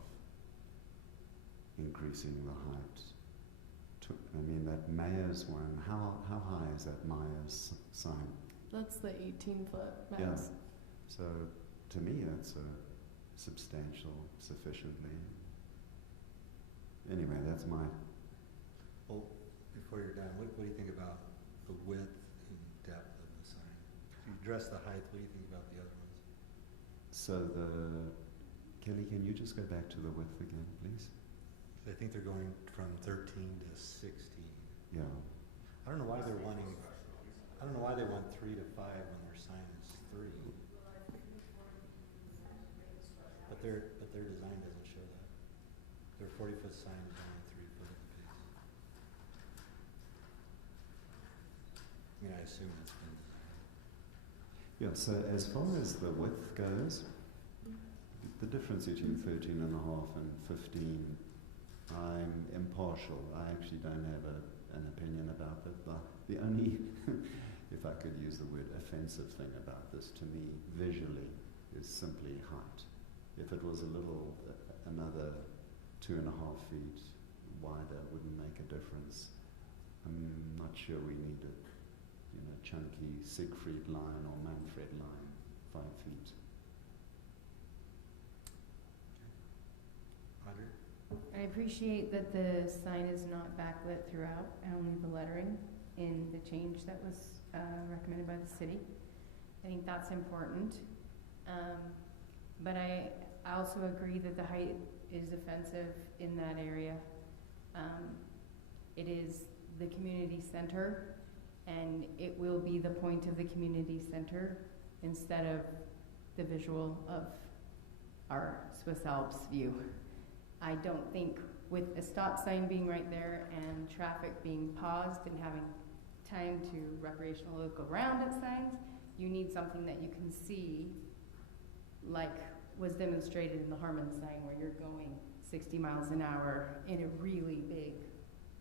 increasing the height. I mean, that mayor's one, how high is that mayor's sign? That's the 18-foot max. Yeah. So to me, that's a substantial, sufficiently. Anyway, that's my. Well, before you're done, what do you think about the width and depth of the sign? You address the height, what do you think about the other ones? So Kelly, can you just go back to the width again, please? I think they're going from 13 to 16. Yeah. I don't know why they want 3 to 5 when their sign is 3. But their design doesn't show that. Their 40-foot sign is only 3 foot at the base. I mean, I assume that's been designed. Yeah, so as far as the width goes, the difference between 13 and a half and 15, I'm impartial. I actually don't have an opinion about that. The only, if I could use the word offensive thing about this to me visually is simply height. If it was another 2.5 feet wider, it wouldn't make a difference. I'm not sure we need a chunky Siegfried line or Manfred line, 5 feet. Audrey? I appreciate that the sign is not backlit throughout, only the lettering in the change that was recommended by the city. I think that's important. But I also agree that the height is offensive in that area. It is the community center, and it will be the point of the community center instead of the visual of our Swiss Alps view. I don't think with a stop sign being right there and traffic being paused and having time to recreationally look around at signs, you need something that you can see, like was demonstrated in the Harmon sign, where you're going 60 miles an hour in a really big,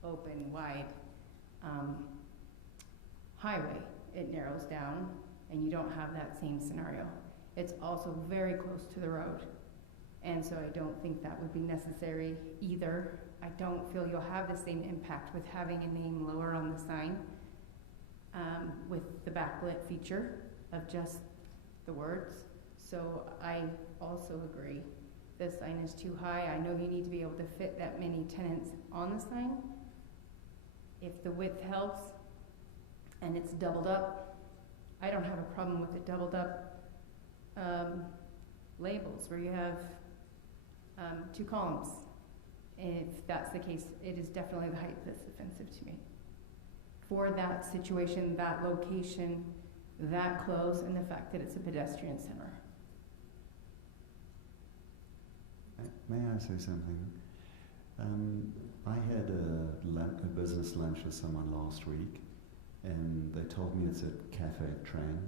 open, wide highway. It narrows down, and you don't have that same scenario. It's also very close to the road. And so I don't think that would be necessary either. I don't feel you'll have the same impact with having a name lower on the sign with the backlit feature of just the words. So I also agree. The sign is too high. I know you need to be able to fit that many tenants on the sign. If the width helps and it's doubled up, I don't have a problem with the doubled up labels where you have 2 columns. If that's the case, it is definitely the height that's offensive to me. For that situation, that location, that close, and the fact that it's a pedestrian center. May I say something? I had a business lunch with someone last week, and they told me it's at Cafe Train,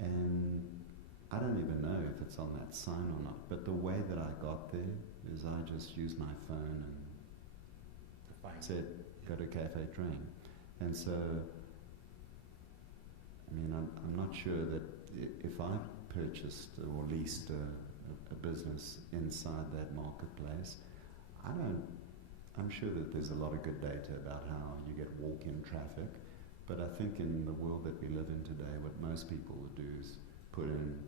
and I don't even know if it's on that sign or not, but the way that I got there is I just used my phone and said, go to Cafe Train. And so I mean, I'm not sure that if I purchased or leased a business inside that marketplace, I'm sure that there's a lot of good data about how you get walk-in traffic, but I think in the world that we live in today, what most people would do is put in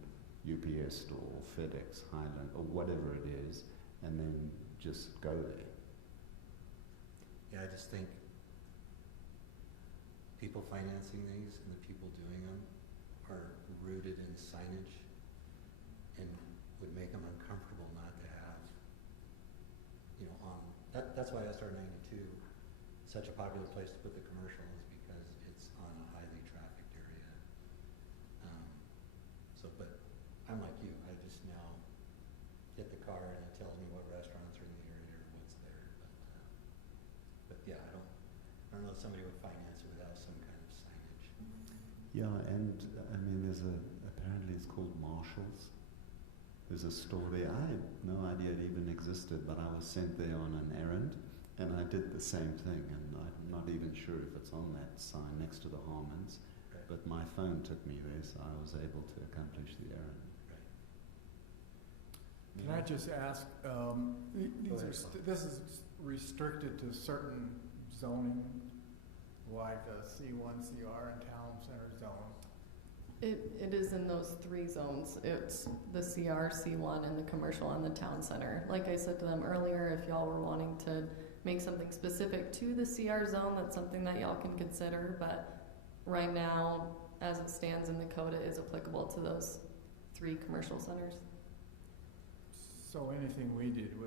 UPS store, FedEx, Highland, or whatever it is, and then just go there. Yeah, I just think people financing these and the people doing them are rooted in signage and would make them uncomfortable not to have, that's why SR 92 is such a popular place to put the commercial, is because it's on a highly trafficked area. But I'm like you, I just now get the car and it tells me what restaurants are in the area or what's there. But yeah, I don't know if somebody would finance it without some kind of signage. Yeah, and I mean, apparently it's called Marshall's. There's a store there. I had no idea it even existed, but I was sent there on an errand, and I did the same thing, and I'm not even sure if it's on that sign next to the Harmons, Right. but my phone took me there, so I was able to accomplish the errand. Can I just ask, this is restricted to certain zoning, like a C1, CR, and town center zone? It is in those 3 zones. It's the CR, C1, and the commercial and the town center. Like I said to them earlier, if y'all were wanting to make something specific to the CR zone, that's something that y'all can consider, but right now, as it stands in the code, it is applicable to those 3 commercial centers. So anything we did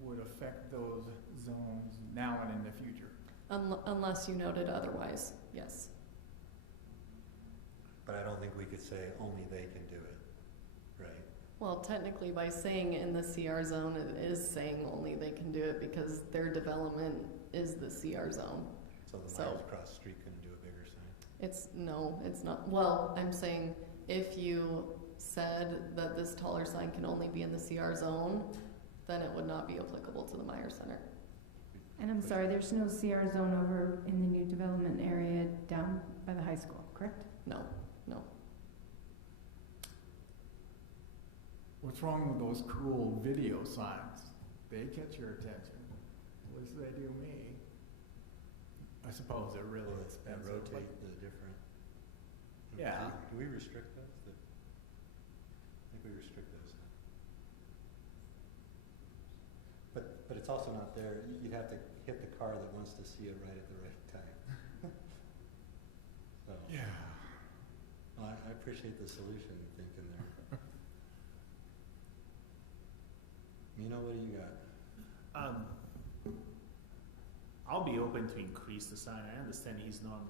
would affect those zones now and in the future? Unless you noted otherwise, yes. But I don't think we could say only they can do it, right? Well, technically, by saying in the CR zone, it is saying only they can do it because their development is the CR zone. So the Myers across the street couldn't do a bigger sign? No, it's not. Well, I'm saying if you said that this taller sign can only be in the CR zone, then it would not be applicable to the Myers Center. And I'm sorry, there's no CR zone over in the new development area down by the high school, correct? No. What's wrong with those cool video signs? They catch your attention. At least they do me. I suppose they're really That expensive. rotate the different. Yeah. Do we restrict those? I think we restrict those. But it's also not there. You'd have to hit the car that wants to see it right at the right time. So. Yeah. Well, I appreciate the solution thinking there. Mino, what do you got? I'll be open to increase the sign. I understand he's not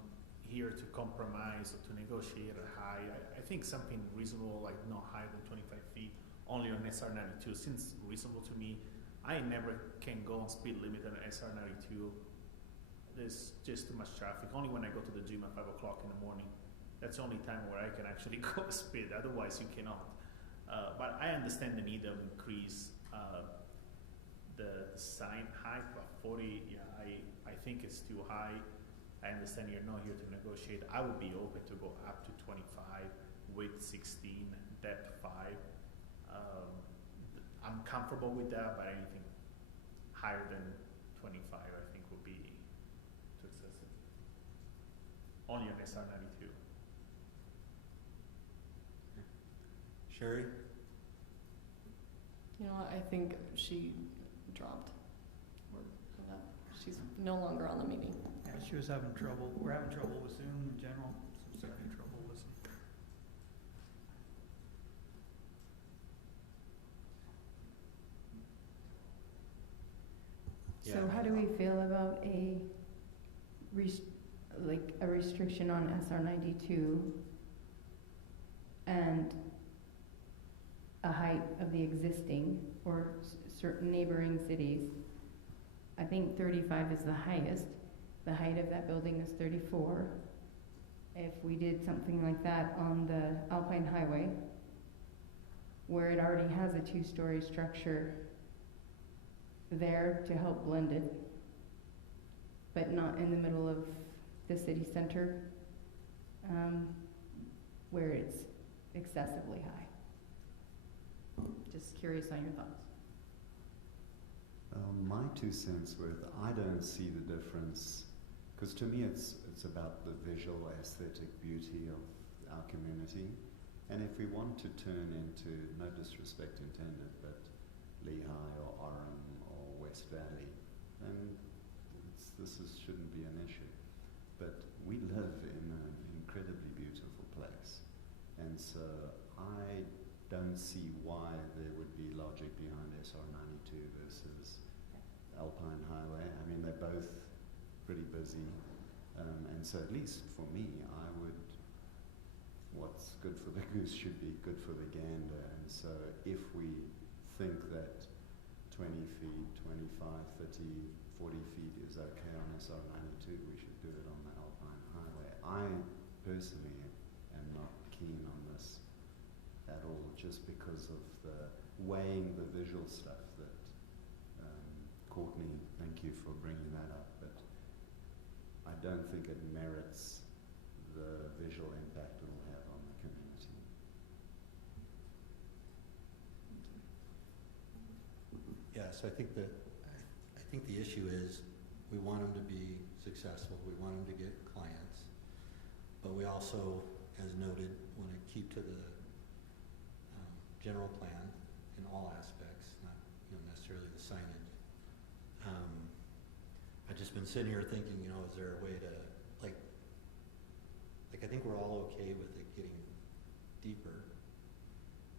here to compromise or to negotiate a high. I think something reasonable, like not higher than 25 feet, only on SR 92 seems reasonable to me. I never can go on speed limit on SR 92. There's just too much traffic. Only when I go to the gym at 5 o'clock in the morning. That's the only time where I can actually go speed. Otherwise, you cannot. But I understand the need to increase the sign height, but 40, yeah, I think it's too high. I understand you're not here to negotiate. I would be open to go up to 25, width 16, depth 5. I'm comfortable with that, but anything higher than 25, I think would be too excessive. Only on SR 92. Sherry? You know what? I think she dropped. She's no longer on the meeting. Yeah, she was having trouble. We're having trouble with Zoom in general. So having trouble listening. So how do we feel about a restriction on SR 92 and a height of the existing or certain neighboring cities? I think 35 is the highest. The height of that building is 34. If we did something like that on the Alpine Highway, where it already has a 2-story structure there to help blend it, but not in the middle of the city center, where it's excessively high. Just curious on your thoughts. My 2 cents worth, I don't see the difference, because to me it's about the visual aesthetic beauty of our community. And if we want to turn into, no disrespect intended, but Lehigh or Orem or West Valley, then shouldn't be an issue. But we live in an incredibly beautiful place. And so I don't see why there would be logic behind SR92 versus Alpine Highway. I mean, they're both pretty busy. And so at least for me, what's good for the goose should be good for the gander. And so if we think that 20 feet, 25, 30, 40 feet is okay on SR92, we should do it on the Alpine Highway. I personally am not keen on this at all, just because of the weighing the visual stuff that Courtney, thank you for bringing that up, but I don't think it merits the visual impact it will have on the community. Yeah, so I think the issue is we want them to be successful, we want them to get clients, but we also, as noted, want to keep to the general plan in all aspects, not necessarily the signage. I've just been sitting here thinking, is there a way to, like I think we're all okay with it getting deeper.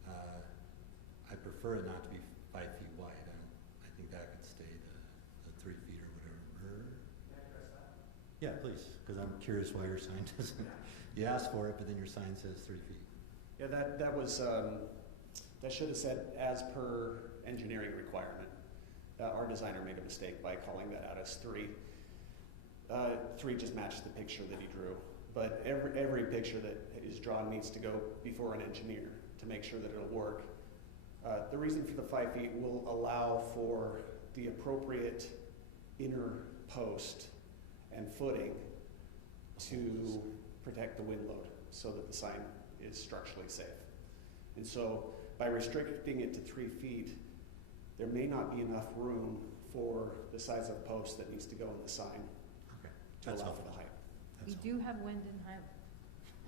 I prefer it not to be 5 feet wide. I think that could stay the 3 feet or whatever. Can I address that? Yeah, please, because I'm curious why your sign doesn't. You asked for it, but then your sign says 3 feet. Yeah, that was, that should have said as per engineering requirement. Our designer made a mistake by calling that out as 3. 3 just matched the picture that he drew. But every picture that is drawn needs to go before an engineer to make sure that it'll work. The reason for the 5 feet will allow for the appropriate inner post and footing to protect the wind load so that the sign is structurally safe. And so by restricting it to 3 feet, there may not be enough room for the size of post that needs to go in the sign to That's allow helpful. for the height. We do have wind in Highland.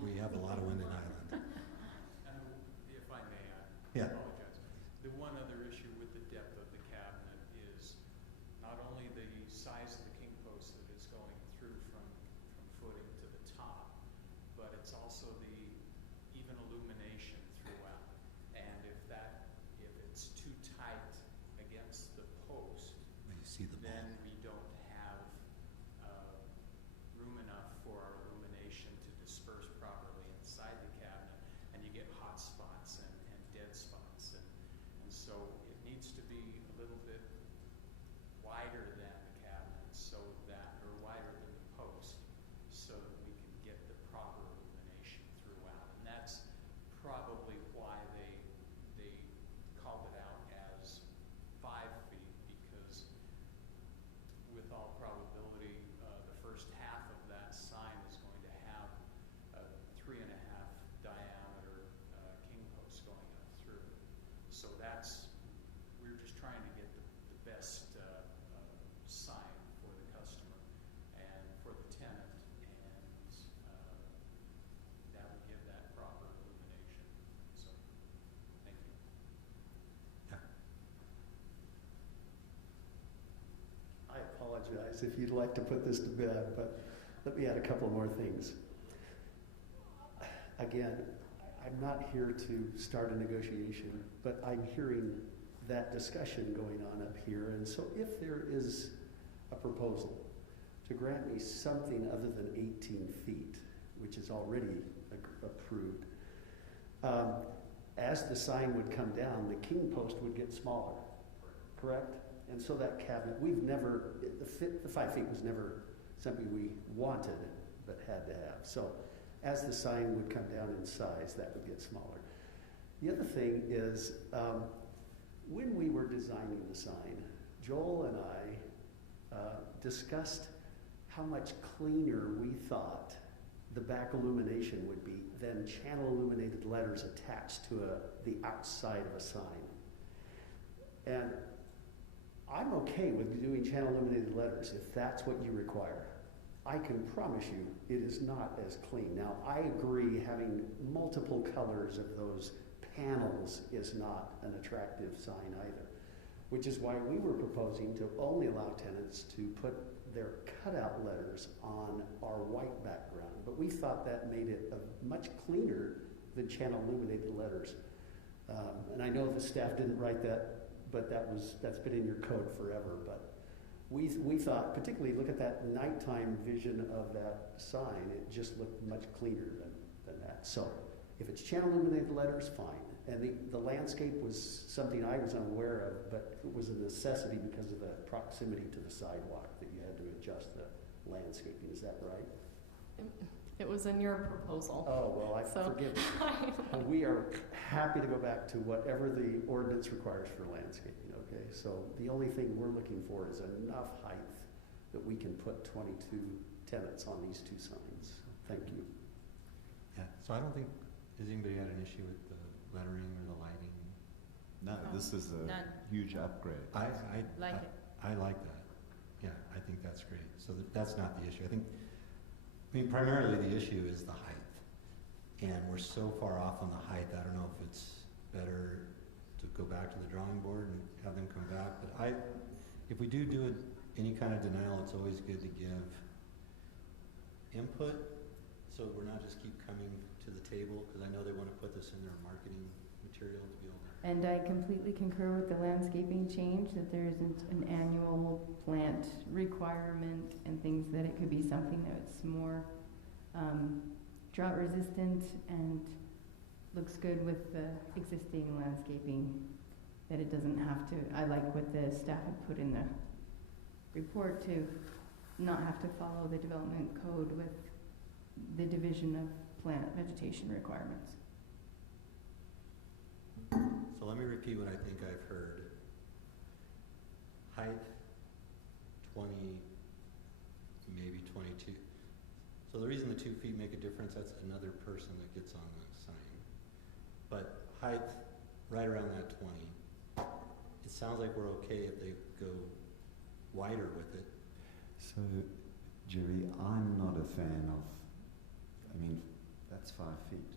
We have a lot of wind in Highland. And if I may, I Yeah. apologize. The one other issue with the depth of the cabinet is not only the size of the king post that is going through from footing to the top, but it's also the even illumination throughout. And if it's too tight against the post, When you see the ball. then we don't have room enough for our illumination to disperse properly inside the cabinet, and you get hot spots and dead spots, and so it needs to be a little bit wider than the cabinet, or wider than the post, so that we can get the proper illumination throughout. And that's probably why they called it out as 5 feet, because with all probability, the first half of that sign is going to have a 3.5 diameter king post going up through. So we're just trying to get the best sign for the customer and for the tenant, and that would give that proper illumination. So, thank you. I apologize if you'd like to put this to bed, but let me add a couple more things. Again, I'm not here to start a negotiation, but I'm hearing that discussion going on up here. And so if there is a proposal to grant me something other than 18 feet, which is already approved, as the sign would come down, the king post would get smaller, correct? And so that cabinet, the 5 feet was never something we wanted, but had to have. So as the sign would come down in size, that would get smaller. The other thing is, when we were designing the sign, Joel and I discussed how much cleaner we thought the back illumination would be then channel illuminated letters attached to the outside of a sign. And I'm okay with doing channel illuminated letters if that's what you require. I can promise you it is not as clean. Now, I agree having multiple colors of those panels is not an attractive sign either, which is why we were proposing to only allow tenants to put their cutout letters on our white background. But we thought that made it much cleaner than channel illuminated letters. And I know the staff didn't write that, but that's been in your code forever. But we thought, particularly look at that nighttime vision of that sign, it just looked much cleaner than that. So if it's channel illuminated letters, fine. And the landscape was something I was unaware of, but it was a necessity because of the proximity to the sidewalk that you had to adjust the landscaping. Is that right? It was in your proposal. Oh, well, forgive me. We are happy to go back to whatever the ordinance requires for landscaping, okay? So the only thing we're looking for is enough height that we can put 22 tenants on these two signs. Thank you. Yeah, so I don't think, has anybody had an issue with the lettering or the lighting? No, this is a huge upgrade. I Like it. I like that. Yeah, I think that's great. So that's not the issue. I mean, primarily the issue is the height. And we're so far off on the height, I don't know if it's better to go back to the drawing board and have them come back. But if we do any kind of denial, it's always good to give input, so we're not just keep coming to the table, because I know they want to put this in their marketing material to be able to. And I completely concur with the landscaping change, that there isn't an annual plant requirement and things, that it could be something that's more drought resistant and looks good with the existing landscaping, that it doesn't have to, I like what the staff had put in the report, to not have to follow the development code with the division of plant vegetation requirements. So let me repeat what I think I've heard. Height, 20, maybe 22. So the reason the 2 feet make a difference, that's another person that gets on the sign. But height, right around that 20. It sounds like we're okay if they go wider with it. So, Jerry, I'm not a fan of, that's 5 feet.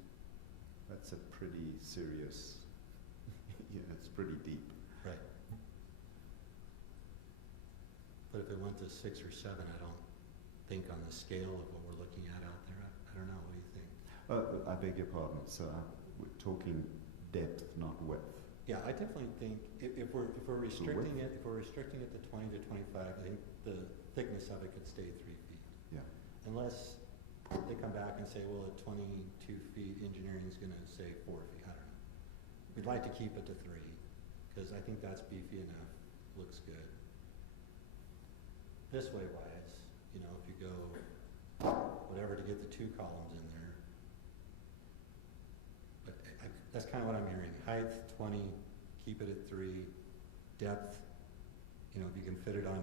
That's a pretty serious, it's pretty deep. Right. But if it went to 6 or 7, I don't think on the scale of what we're looking at out there. I don't know. What do you think? I beg your pardon. So we're talking depth, not width. Yeah, I definitely think if we're restricting it, to 20 to 25, I think the thickness of it could stay 3 feet. Yeah. Unless they come back and say, well, at 22 feet, engineering is going to say 4 feet. I don't know. We'd like to keep it to 3 because I think that's beefy enough. Looks good. This way wise, if you go whatever to get the 2 columns in there. But that's kind of what I'm hearing. Height, 20, keep it at 3. Depth, if you can fit it on,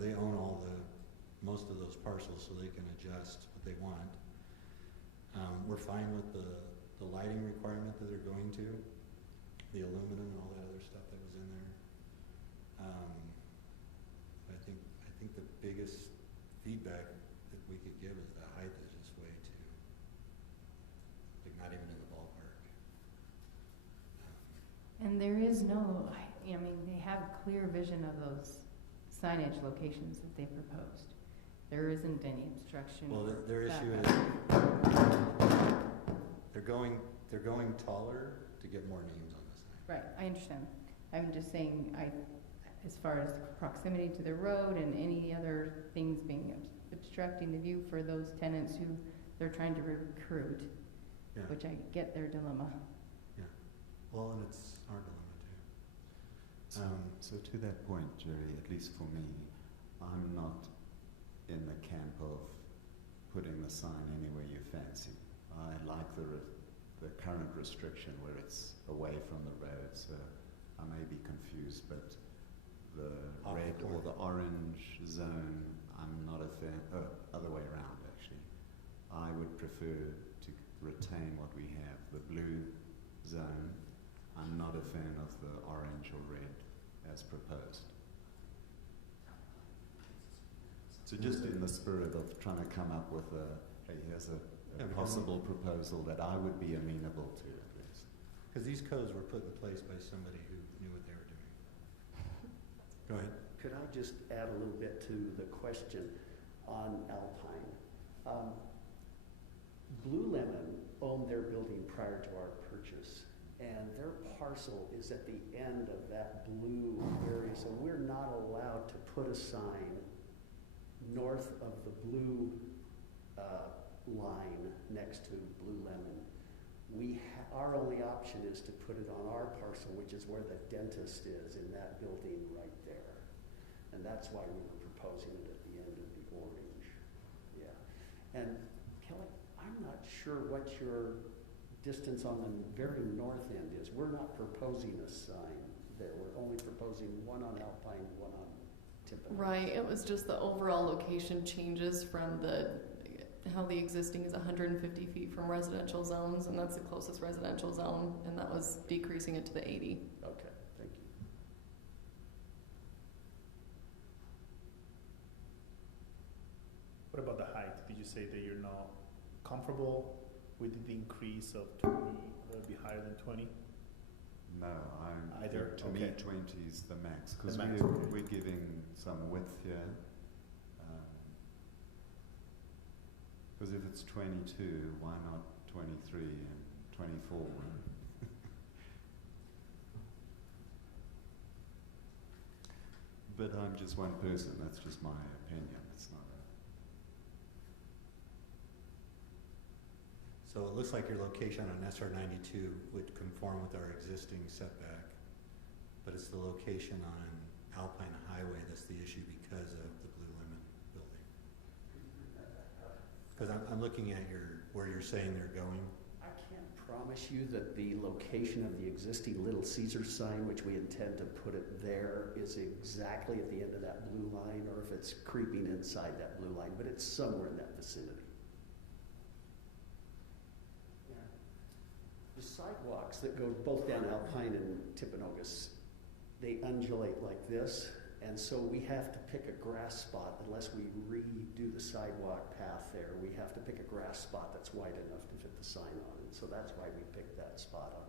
they own most of those parcels, so they can adjust what they want. We're fine with the lighting requirement that they're going to, the aluminum and all that other stuff that was in there. I think the biggest feedback that we could give is the height is just way too, not even in the ballpark. And there is no, they have clear vision of those signage locations that they proposed. There isn't any obstruction. Well, their issue is they're going taller to get more names on the sign. Right, I understand. I'm just saying, as far as proximity to the road and any other things being obstructing the view for those tenants who they're trying to recruit, Yeah. which I get their dilemma. Yeah. Well, and it's our dilemma too. So to that point, Jerry, at least for me, I'm not in the camp of putting the sign anywhere you fancy. I like the current restriction where it's away from the road, so I may be confused, but the Off red the or corner. the orange zone, I'm not a fan. Other way around, actually. I would prefer to retain what we have, the blue zone. I'm not a fan of the orange or red as proposed. So just in the spirit of trying to come up with hey, here's a possible proposal that I would be amenable to at least. Because these codes were put in place by somebody who knew what they were doing. Go ahead. Could I just add a little bit to the question on Alpine? Blue Lemon owned their building prior to our purchase, and their parcel is at the end of that blue area, so we're not allowed to put a sign north of the blue line next to Blue Lemon. Our only option is to put it on our parcel, which is where the dentist is in that building right there. And that's why we were proposing it at the end of the orange. Yeah. And Kelly, I'm not sure what your distance on the very north end is. We're not proposing a sign there. We're only proposing one on Alpine, one on Tippin. Right, it was just the overall location changes from how the existing is 150 feet from residential zones, and that's the closest residential zone, and that was decreasing it to the 80. Okay, thank you. What about the height? Did you say that you're not comfortable with the increase of 20, that would be higher than 20? No, Either? To me, 20 is the max, because we're giving some width here. Because if it's 22, why not 23 and 24? But I'm just one person, that's just my opinion. It's not a... So it looks like your location on SR 92 would conform with our existing setback, but it's the location on Alpine Highway that's the issue because of the Blue Lemon building. Because I'm looking at where you're saying they're going. I can't promise you that the location of the existing Little Caesar sign, which we intend to put it there, is exactly at the end of that blue line, or if it's creeping inside that blue line, but it's somewhere in that vicinity. Yeah. The sidewalks that go both down Alpine and Timpanogos, they undulate like this, and so we have to pick a grass spot unless we redo the sidewalk path there. We have to pick a grass spot that's wide enough to fit the sign on it. So that's why we picked that spot on it.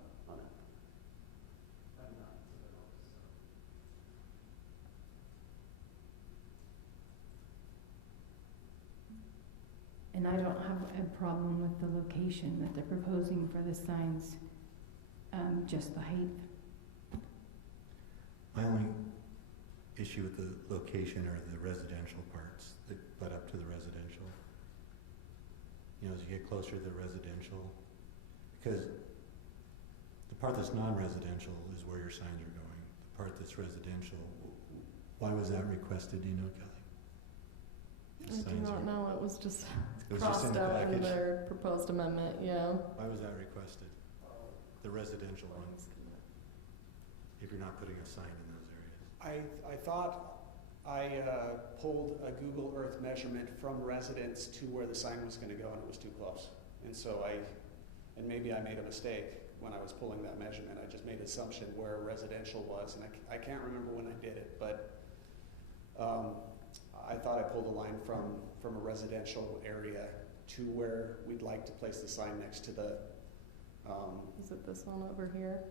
And I don't have a problem with the location that they're proposing for the signs, just the height. My only issue with the location are the residential parts that butt up to the residential. You know, as you get closer to the residential, because the part that's non-residential is where your signs are going. The part that's residential, why was that requested, do you know, Kelly? The I do signs not are- know, it was just It was just in crossed the out in package? their proposed amendment, yeah. Why was that requested? The residential one, if you're not putting a sign in those areas. I thought I pulled a Google Earth measurement from residents to where the sign was gonna go, and it was too close. And so and maybe I made a mistake when I was pulling that measurement. I just made an assumption where residential was, and I can't remember when I did it, but I thought I pulled a line from a residential area to where we'd like to place the sign next to the Is it this one over here?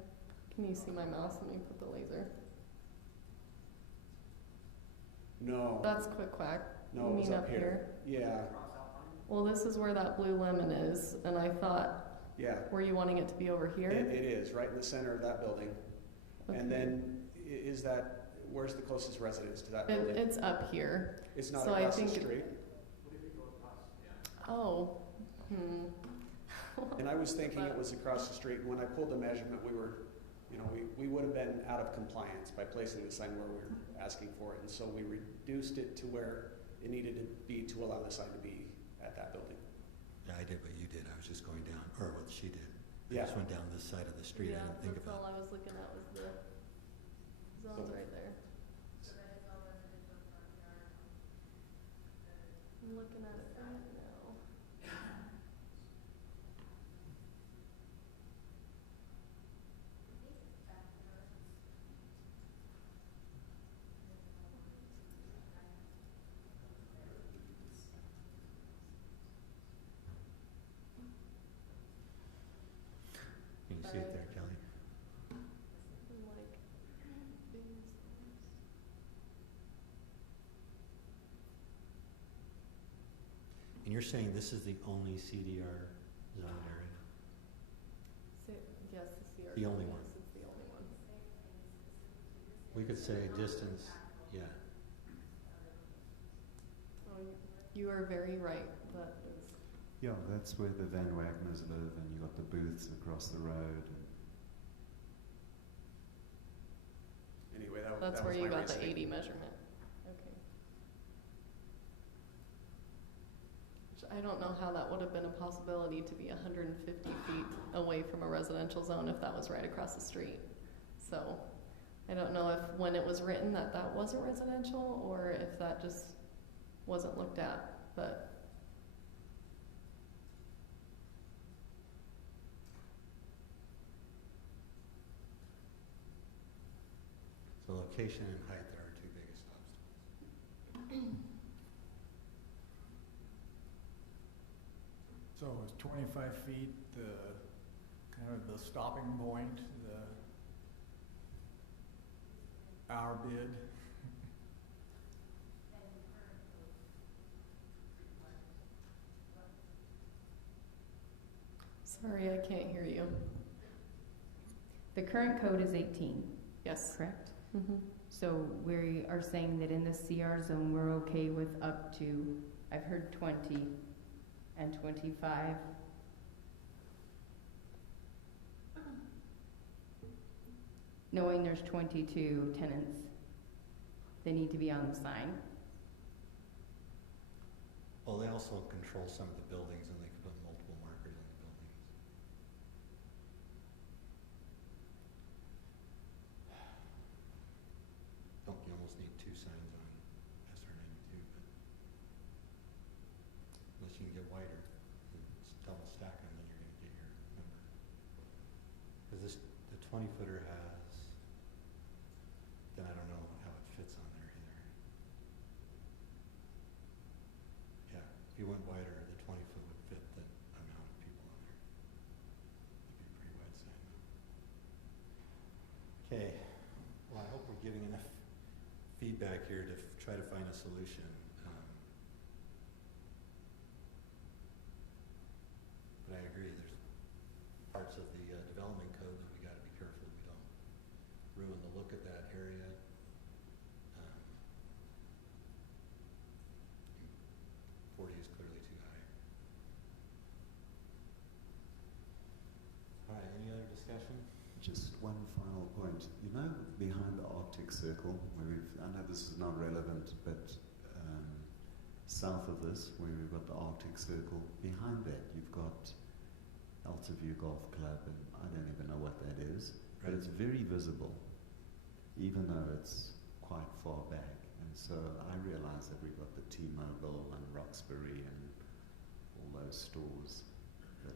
Can you see my mouse? Let me put the laser. no, That's Quick Quack. no, You it was mean up here. Yeah, Well, this is where that blue lemon is, and I thought, yeah. were you wanting it to be over here? It is, right in the center of that building. Okay. And then is that, where's the closest residence to that building? It's up here. It's not so I across the think street? Oh. And I was thinking it was across the street, and when I pulled the measurement, we would have been out of compliance by placing the sign where we were asking for it, and so we reduced it to where it needed to be to allow the sign to be at that building. Yeah, I did what you did. I was just going down, or what she did. I Yeah. just went down this side of the street. I Yeah, didn't think that's about all I was looking at was the zones right there. I'm looking at it right now. you're saying this is the only CDR zone area? Yes, the CR. The only one. This is the only one. We could say distance, yeah. Oh, you are very right. That is. Yeah, that's where the Van Wagners live, and you got the booths across the road. Anyway, That's that where was you my got the reasoning. 80 measurement. Okay. Which I don't know how that would have been a possibility to be 150 feet away from a residential zone if that was right across the street. So I don't know if when it was written that wasn't residential or if that just wasn't looked at, but So location and height are our two biggest obstacles. So is 25 feet the kind of the stopping point, our bid? sorry, I can't hear you. The current code is 18, Yes. correct? Mm-hmm. So we are saying that in the CR zone, we're okay with up to, I've heard 20 and 25. Knowing there's 22 tenants, they need to be on the sign. Well, they also control some of the buildings, and they can put multiple markers on the buildings. You almost need two signs on SR92, but unless you can get wider and double stack them, then you're going to get your number. Because the 20-footer has, then I don't know how it fits on there either. Yeah, if you went wider, the 20-foot would fit the amount of people on there. It'd be a pretty wide sign though. Okay, well I hope we're giving enough feedback here to try to find a solution. But I agree, there's parts of the development code that we got to be careful we don't ruin the look of that area. 40 is clearly too high. All right, any other discussion? Just one final point. You know, behind the Arctic Circle, I know this is not relevant, but south of this, where we've got the Arctic Circle, behind that you've got Altaview Golf Club, and I don't even know what that is, but it's very visible, even though it's quite far back. And so I realize that we've got the T-Mobile and Roxbury and all those stores that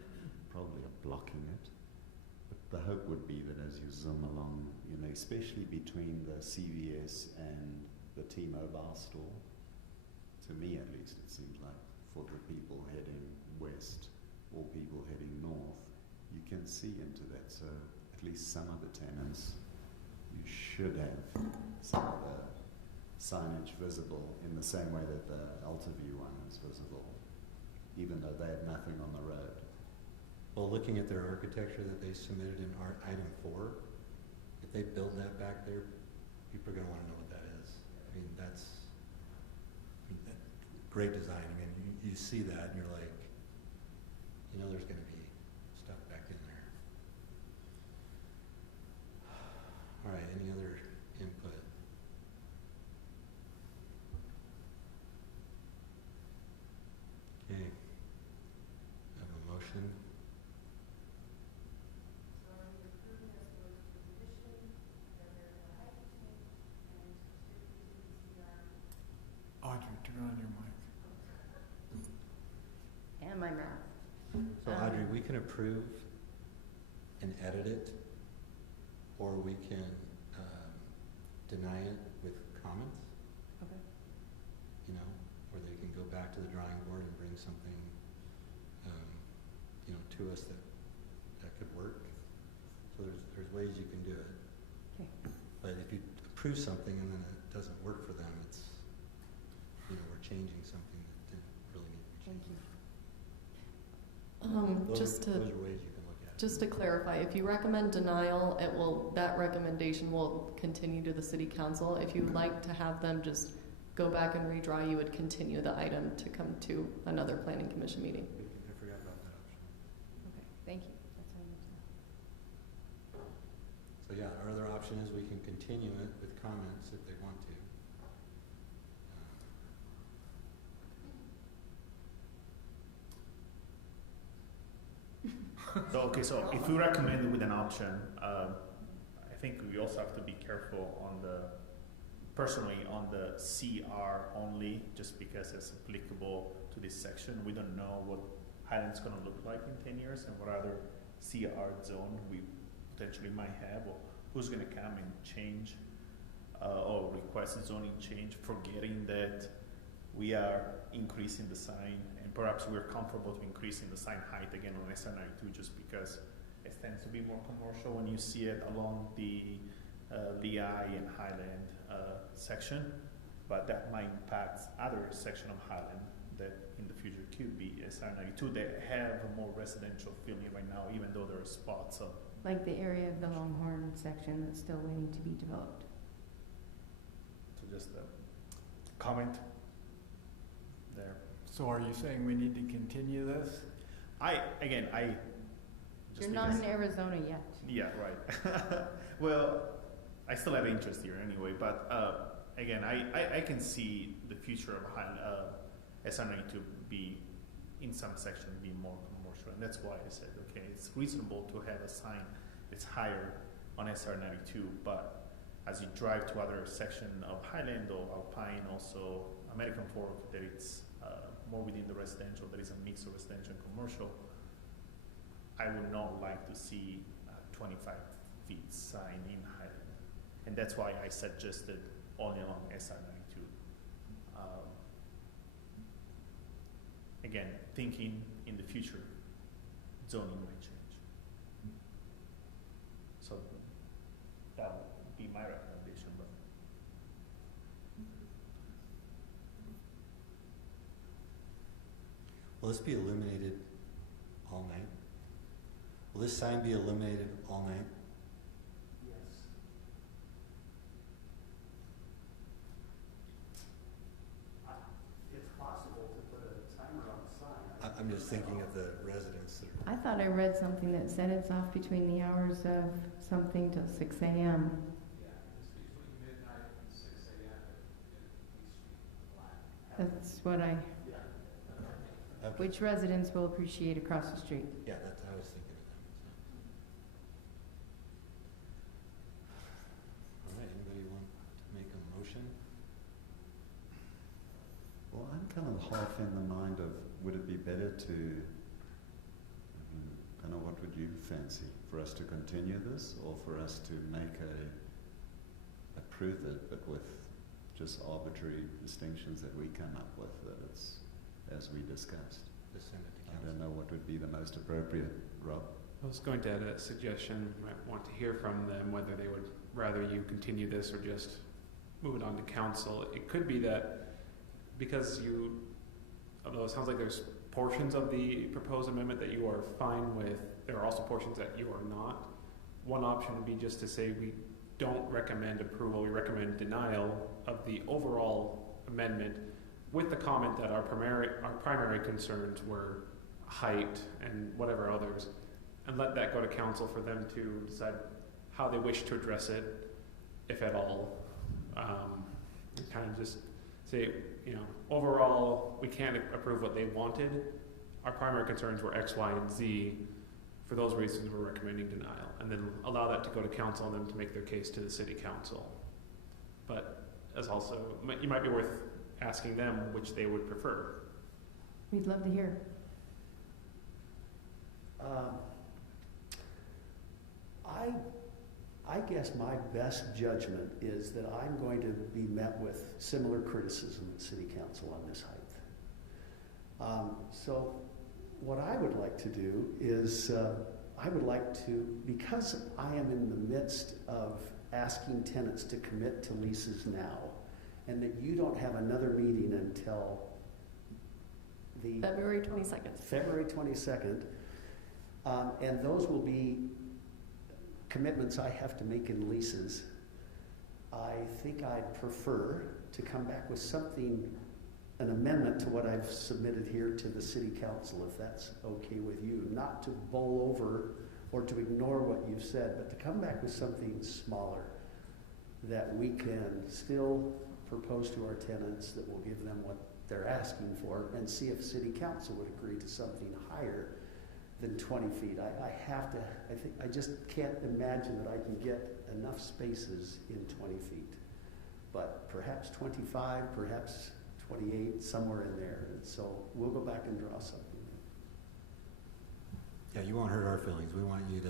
probably are blocking it. But the hope would be that as you zoom along, you know, especially between the CVS and the T-Mobile store, to me at least, it seems like for the people heading west or people heading north, you can see into that. So at least some of the tenants, you should have some of the signage visible in the same way that the Altaview one is visible, even though they had nothing on the road. Well, looking at their architecture that they submitted in item 4, if they build that back there, people are going to want to know what that is. I mean, that's great design. I mean, you see that and you're like, you know there's going to be stuff back in there. All right, any other input? Okay, I have a motion. Audrey, turn on your mic. And my mouth. So Audrey, we can approve and edit it, or we can deny it with comments. Okay. You know, or they can go back to the drawing board and bring something, you know, to us that could work. So there's ways you can do it. Okay. But if you approve something and then it doesn't work for them, it's, you know, we're changing something that didn't really need to be Thank changed. you. Just to those are ways you can look at it. Just to clarify, if you recommend denial, that recommendation will continue to the city council. If you would like to have them just go back and redraw, you would continue the item to come to another planning commission meeting. I forgot about that option. Okay, thank you. That's what I meant to know. So yeah, our other option is we can continue it with comments if they want to. So if we recommend it with an option, I think we also have to be careful on personally on the CR only, just because it's applicable to this section. We don't know what Highland's going to look like in 10 years and what other CR zone we potentially might have, or who's going to come and change or request a zoning change, forgetting that we are increasing the sign, and perhaps we're comfortable to increasing the sign height again on SR92 just because it tends to be more commercial when you see it along the Lehigh and Highland section, but that might impact other section of Highland that in the future could be SR92 that have a more residential feeling right now, even though there are spots of Like the area of the Longhorn section that's still waiting to be developed. so just a comment there. So are you saying we need to continue this? You're not in Arizona yet. Yeah, right. Well, I still have interest here anyway, but again, I can see the future of SR92 to be, in some section, be more commercial, and that's why I said, okay, it's reasonable to have a sign that's higher on SR92, but as you drive to other section of Highland or Alpine, also American Fork, that it's more within the residential, there is a mix of residential and commercial, I would not like to see a 25 feet sign in Highland. And that's why I suggested only along SR92. Again, thinking in the future, zoning might change. So that would be my recommendation. But Will this be illuminated all night? Will this sign be illuminated all night? Yes. It's possible to put a timer on the sign. I'm just thinking of the residents that are. I thought I read something that said it's off between the hours of something till 6 a.m. Yeah, it's between midnight and 6 a.m. at East Street. That's what I, Okay. which residents will appreciate across the street. Yeah, that's I was thinking of that. So. All right, anybody want to make a motion? Well, I'm kind of half in the mind of, would it be better to, kind of what would you fancy, for us to continue this, or for us to make approve it, but with just arbitrary distinctions that we come up with, that it's as we discussed? Just send it to I council. don't know what would be the most appropriate, Rob. I was going to add a suggestion. You might want to hear from them whether they would rather you continue this or just move it on to council. It could be that because although it sounds like there's portions of the proposed amendment that you are fine with, there are also portions that you are not. One option would be just to say we don't recommend approval, we recommend denial of the overall amendment, with the comment that our primary concerns were height and whatever others, and let that go to council for them to decide how they wish to address it, if at all. Kind of just say, overall, we can't approve what they wanted. Our primary concerns were X, Y, and Z. For those reasons, we're recommending denial, and then allow that to go to council and them to make their case to the city council. But as also, you might be worth asking them which they would prefer. We'd love to hear. I guess my best judgment is that I'm going to be met with similar criticism at City Council on this height. So what I would like to do is I would like to, because I am in the midst of asking tenants to commit to leases now, and that you don't have another meeting until the February 22nd. February 22nd, And those will be commitments I have to make in leases. I think I'd prefer to come back with something, an amendment to what I've submitted here to the city council, if that's okay with you. Not to bowl over or to ignore what you've said, but to come back with something smaller that we can still propose to our tenants, that will give them what they're asking for, and see if city council would agree to something higher than 20 feet. I just can't imagine that I can get enough spaces in 20 feet. But perhaps 25, perhaps 28, somewhere in there. And so we'll go back and draw something. Yeah, you won't hurt our feelings. We want to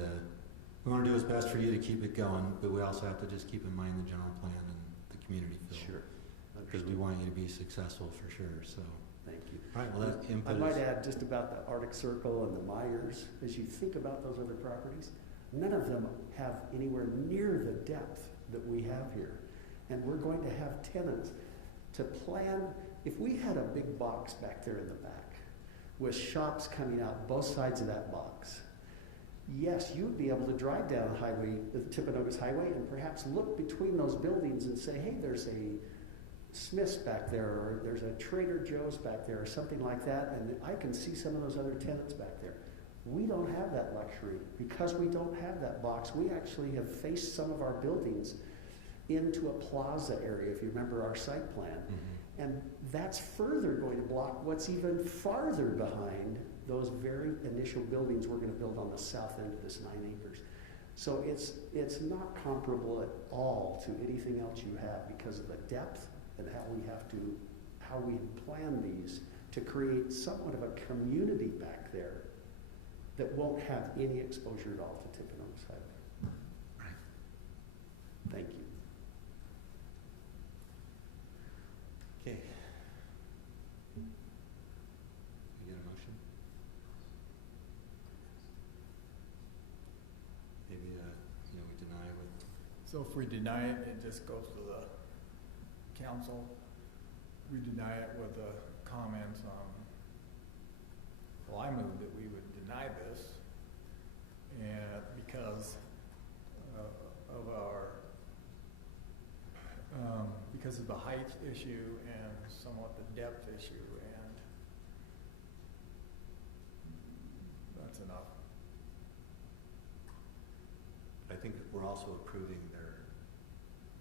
do what's best for you to keep it going, but we also have to just keep in mind the general plan and the community feel. Sure. Because we want you to be successful for sure, so. Thank you. All right, well, that input I might is- add just about the Arctic Circle and the Myers, as you think about those other properties, none of them have anywhere near the depth that we have here. And we're going to have tenants to plan. If we had a big box back there in the back with shops coming out both sides of that box, yes, you'd be able to drive down the Timpanogos Highway and perhaps look between those buildings and say, hey, there's a Smith's back there, or there's a Trader Joe's back there, or something like that, and I can see some of those other tenants back there. We don't have that luxury. Because we don't have that box, we actually have faced some of our buildings into a plaza area, if you remember our site plan. Mm-hmm. And that's further going to block what's even farther behind those very initial buildings we're going to build on the south end of this 9 acres. So it's not comparable at all to anything else you have because of the depth and how we plan these to create somewhat of a community back there that won't have any exposure at all to Timpanogos Highway. Right. Thank you. Okay. You get a motion? Maybe, we deny with, So if we deny it, it just goes to the council. We deny it with the comments on, well, I move that we would deny this, and because of our, because of the height issue and somewhat the depth issue, and that's enough. I think we're also approving their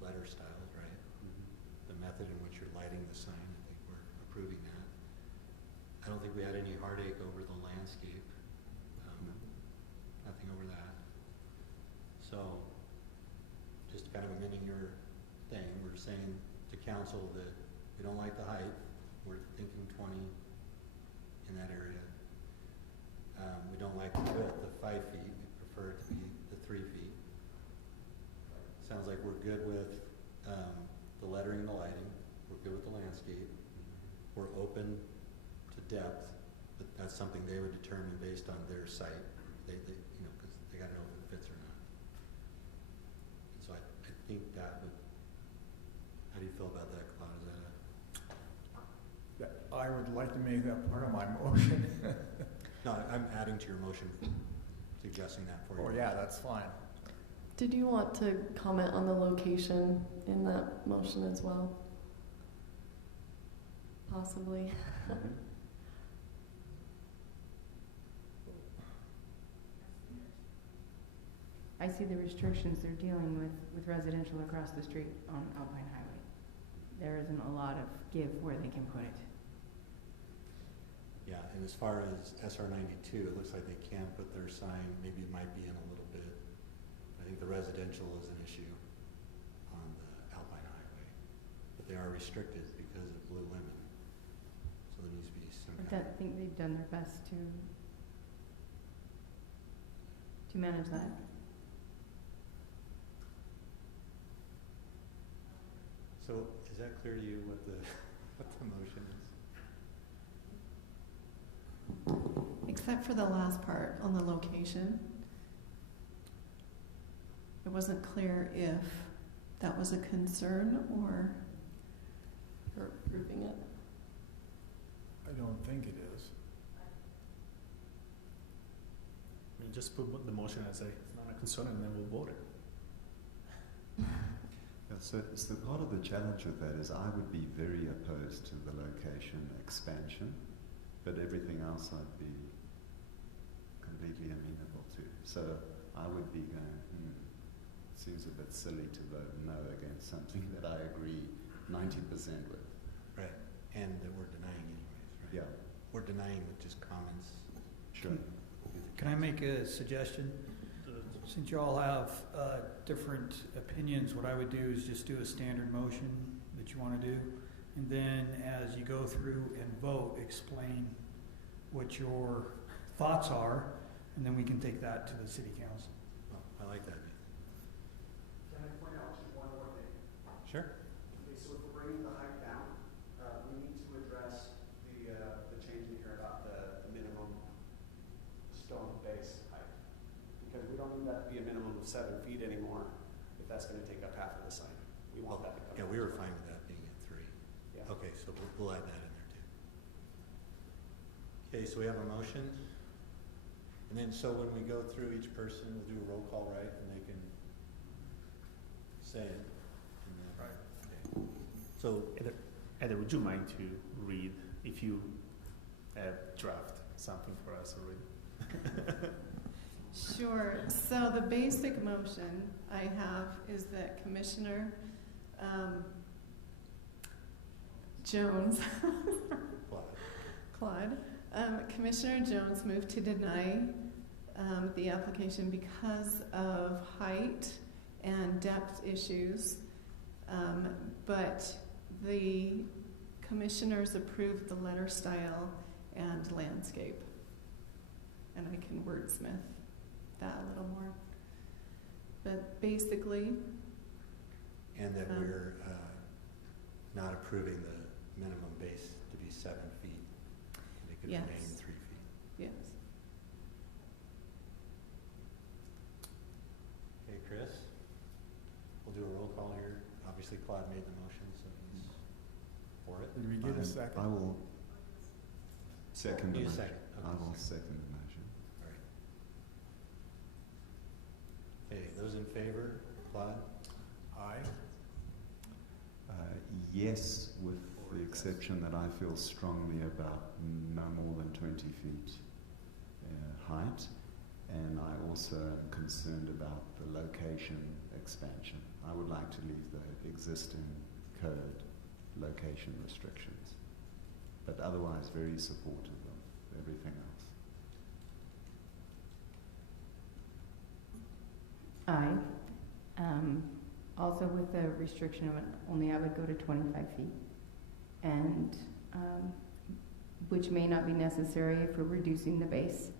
letter styles, right? The method in which you're lighting the sign, I think we're approving that. I don't think we had any heartache over the landscape. Nothing over that. So, just kind of amending your thing, we're saying to council that we don't like the height. We're thinking 20 in that area. We don't like the width of 5 feet. We prefer it to be the 3 feet. Sounds like we're good with the lettering and the lighting. We're good with the landscape. We're open to depth, but that's something they would determine based on their site. They because they got to know if it fits or not. And so I think that would. How do you feel about that, Claude? Is that I would like to make that part of my motion. No, I'm adding to your motion, suggesting that for you. Oh yeah, that's fine. Did you want to comment on the location in that motion as well? Possibly. I see the restrictions they're dealing with residential across the street on Alpine Highway. There isn't a lot of give where they can put it. Yeah, and as far as SR 92, it looks like they can put their sign, maybe it might be in a little bit. I think the residential is an issue on the Alpine Highway, but they are restricted because of Blue Lemon. So there needs to be some I think they've done their best to manage that. So is that clear to you what the motion is? Except for the last part on the location. It wasn't clear if that was a concern or approving it. I don't think it is. I mean, just put the motion and say it's not a concern, and then we'll vote it. Yeah, so part of the challenge with that is I would be very opposed to the location expansion, but everything else I'd be completely amenable to. So I would be going, it seems a bit silly to vote no against something that I agree 90% with. Right, and that we're denying anyways, right? Yeah. We're denying with just comments. Sure. Can I make a suggestion? Since you all have different opinions, what I would do is just do a standard motion that you want to do. And then as you go through and vote, explain what your thoughts are, and then we can take that to the city council. Oh, I like that. Can I point out just one more thing? Sure. Okay, so if we're bringing the height down, we need to address the change in here about the minimum stone base height. Because we don't need that to be a minimum of 7 feet anymore, if that's gonna take up half of the site. We want that to come. Yeah, we were fine with that being at 3. Yeah. Okay, so we'll add that in there too. Okay, so we have a motion. And then, so when we go through each person, we'll do a roll call, right? And they can say it. And then, Right. Okay. So, Heather, would you mind to read, if you draft something for us already? Sure. So the basic motion I have is that Commissioner Jones, Claude, Commissioner Jones moved to deny the application because of height and depth issues, but the commissioners approved the letter style and landscape, and I can wordsmith that a little more. But basically, and that we're not approving the minimum base to be 7 feet. And it could Yes. remain 3 feet. yes. Okay, Chris, we'll do a roll call here. Obviously, Claude made the motion, so he's for it. Did we get a second? I will second the Need a motion. second. I Okay, will second. second the motion. All right. Okay, those in favor, Claude? Aye. Yes, with the exception that I feel strongly about no more than 20 feet height, and I also am concerned about the location expansion. I would like to leave the existing code location restrictions, but otherwise very supportive of everything else. Aye. Also with the restriction of only I would go to 25 feet, and which may not be necessary if we're reducing the base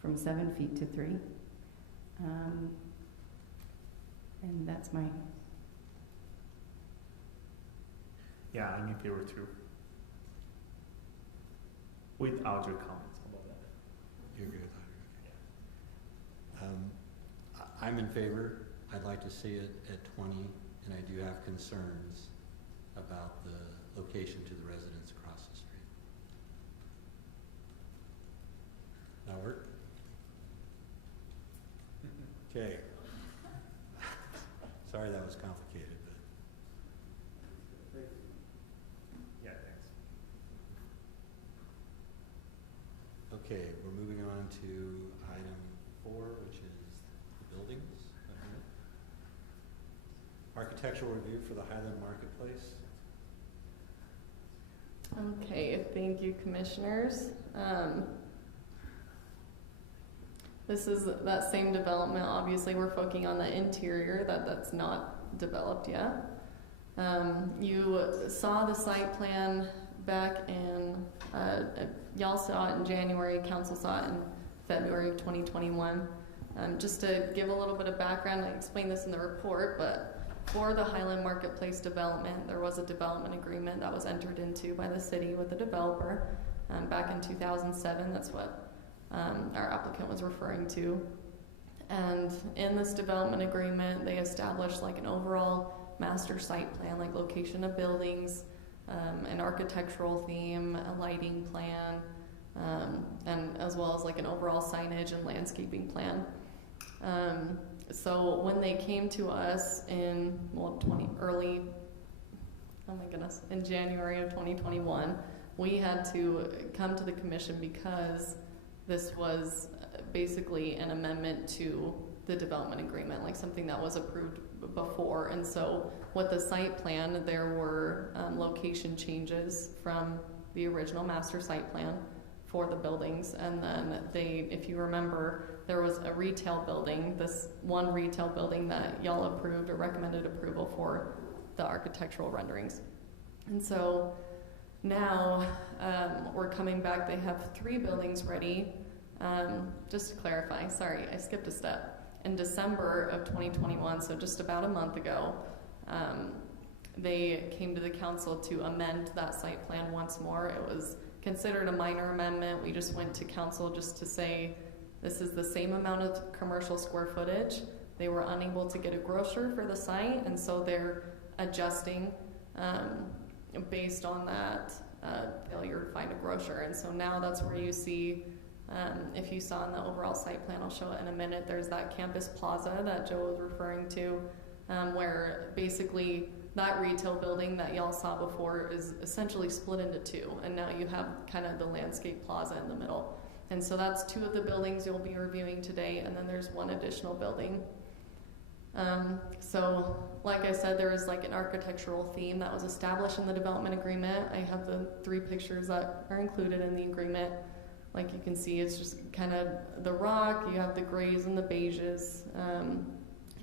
from 7 feet to 3. And that's my... Yeah, I'm in favor too. Without your comments, how about that? You agree with that? Okay. I'm in favor. I'd like to see it at 20, and I do have concerns about the location to the residents across the street. That work? Okay. Sorry that was complicated, but Yeah, thanks. okay, we're moving on to item 4, which is the buildings. Architectural review for the Highland Marketplace. Okay, thank you, commissioners. This is that same development. Obviously, we're focusing on the interior, that's not developed yet. You saw the site plan back in, y'all saw it in January, council saw it in February of 2021. Just to give a little bit of background, I explained this in the report, but for the Highland Marketplace development, there was a development agreement that was entered into by the city with the developer back in 2007. That's what our applicant was referring to. And in this development agreement, they established like an overall master site plan, like location of buildings, an architectural theme, a lighting plan, and as well as like an overall signage and landscaping plan. So when they came to us in in January of 2021, we had to come to the commission because this was basically an amendment to the development agreement, like something that was approved before. And so with the site plan, there were location changes from the original master site plan for the buildings. And then if you remember, there was a retail building, this one retail building that y'all approved or recommended approval for the architectural renderings. And so now we're coming back. They have 3 buildings ready. Just to clarify, sorry, I skipped a step. In December of 2021, so just about a month ago, they came to the council to amend that site plan once more. It was considered a minor amendment. We just went to council just to say this is the same amount of commercial square footage. They were unable to get a grocer for the site, and so they're adjusting based on that failure to find a grocer. And so now that's where you see, if you saw in the overall site plan, I'll show it in a minute, there's that campus plaza that Joe was referring to, where basically that retail building that y'all saw before is essentially split into 2, and now you have kind of the landscape plaza in the middle. And so that's 2 of the buildings you'll be reviewing today, and then there's 1 additional building. So like I said, there is like an architectural theme that was established in the development agreement. I have the 3 pictures that are included in the agreement. Like you can see, it's just kind of the rock, you have the grays and the beiges,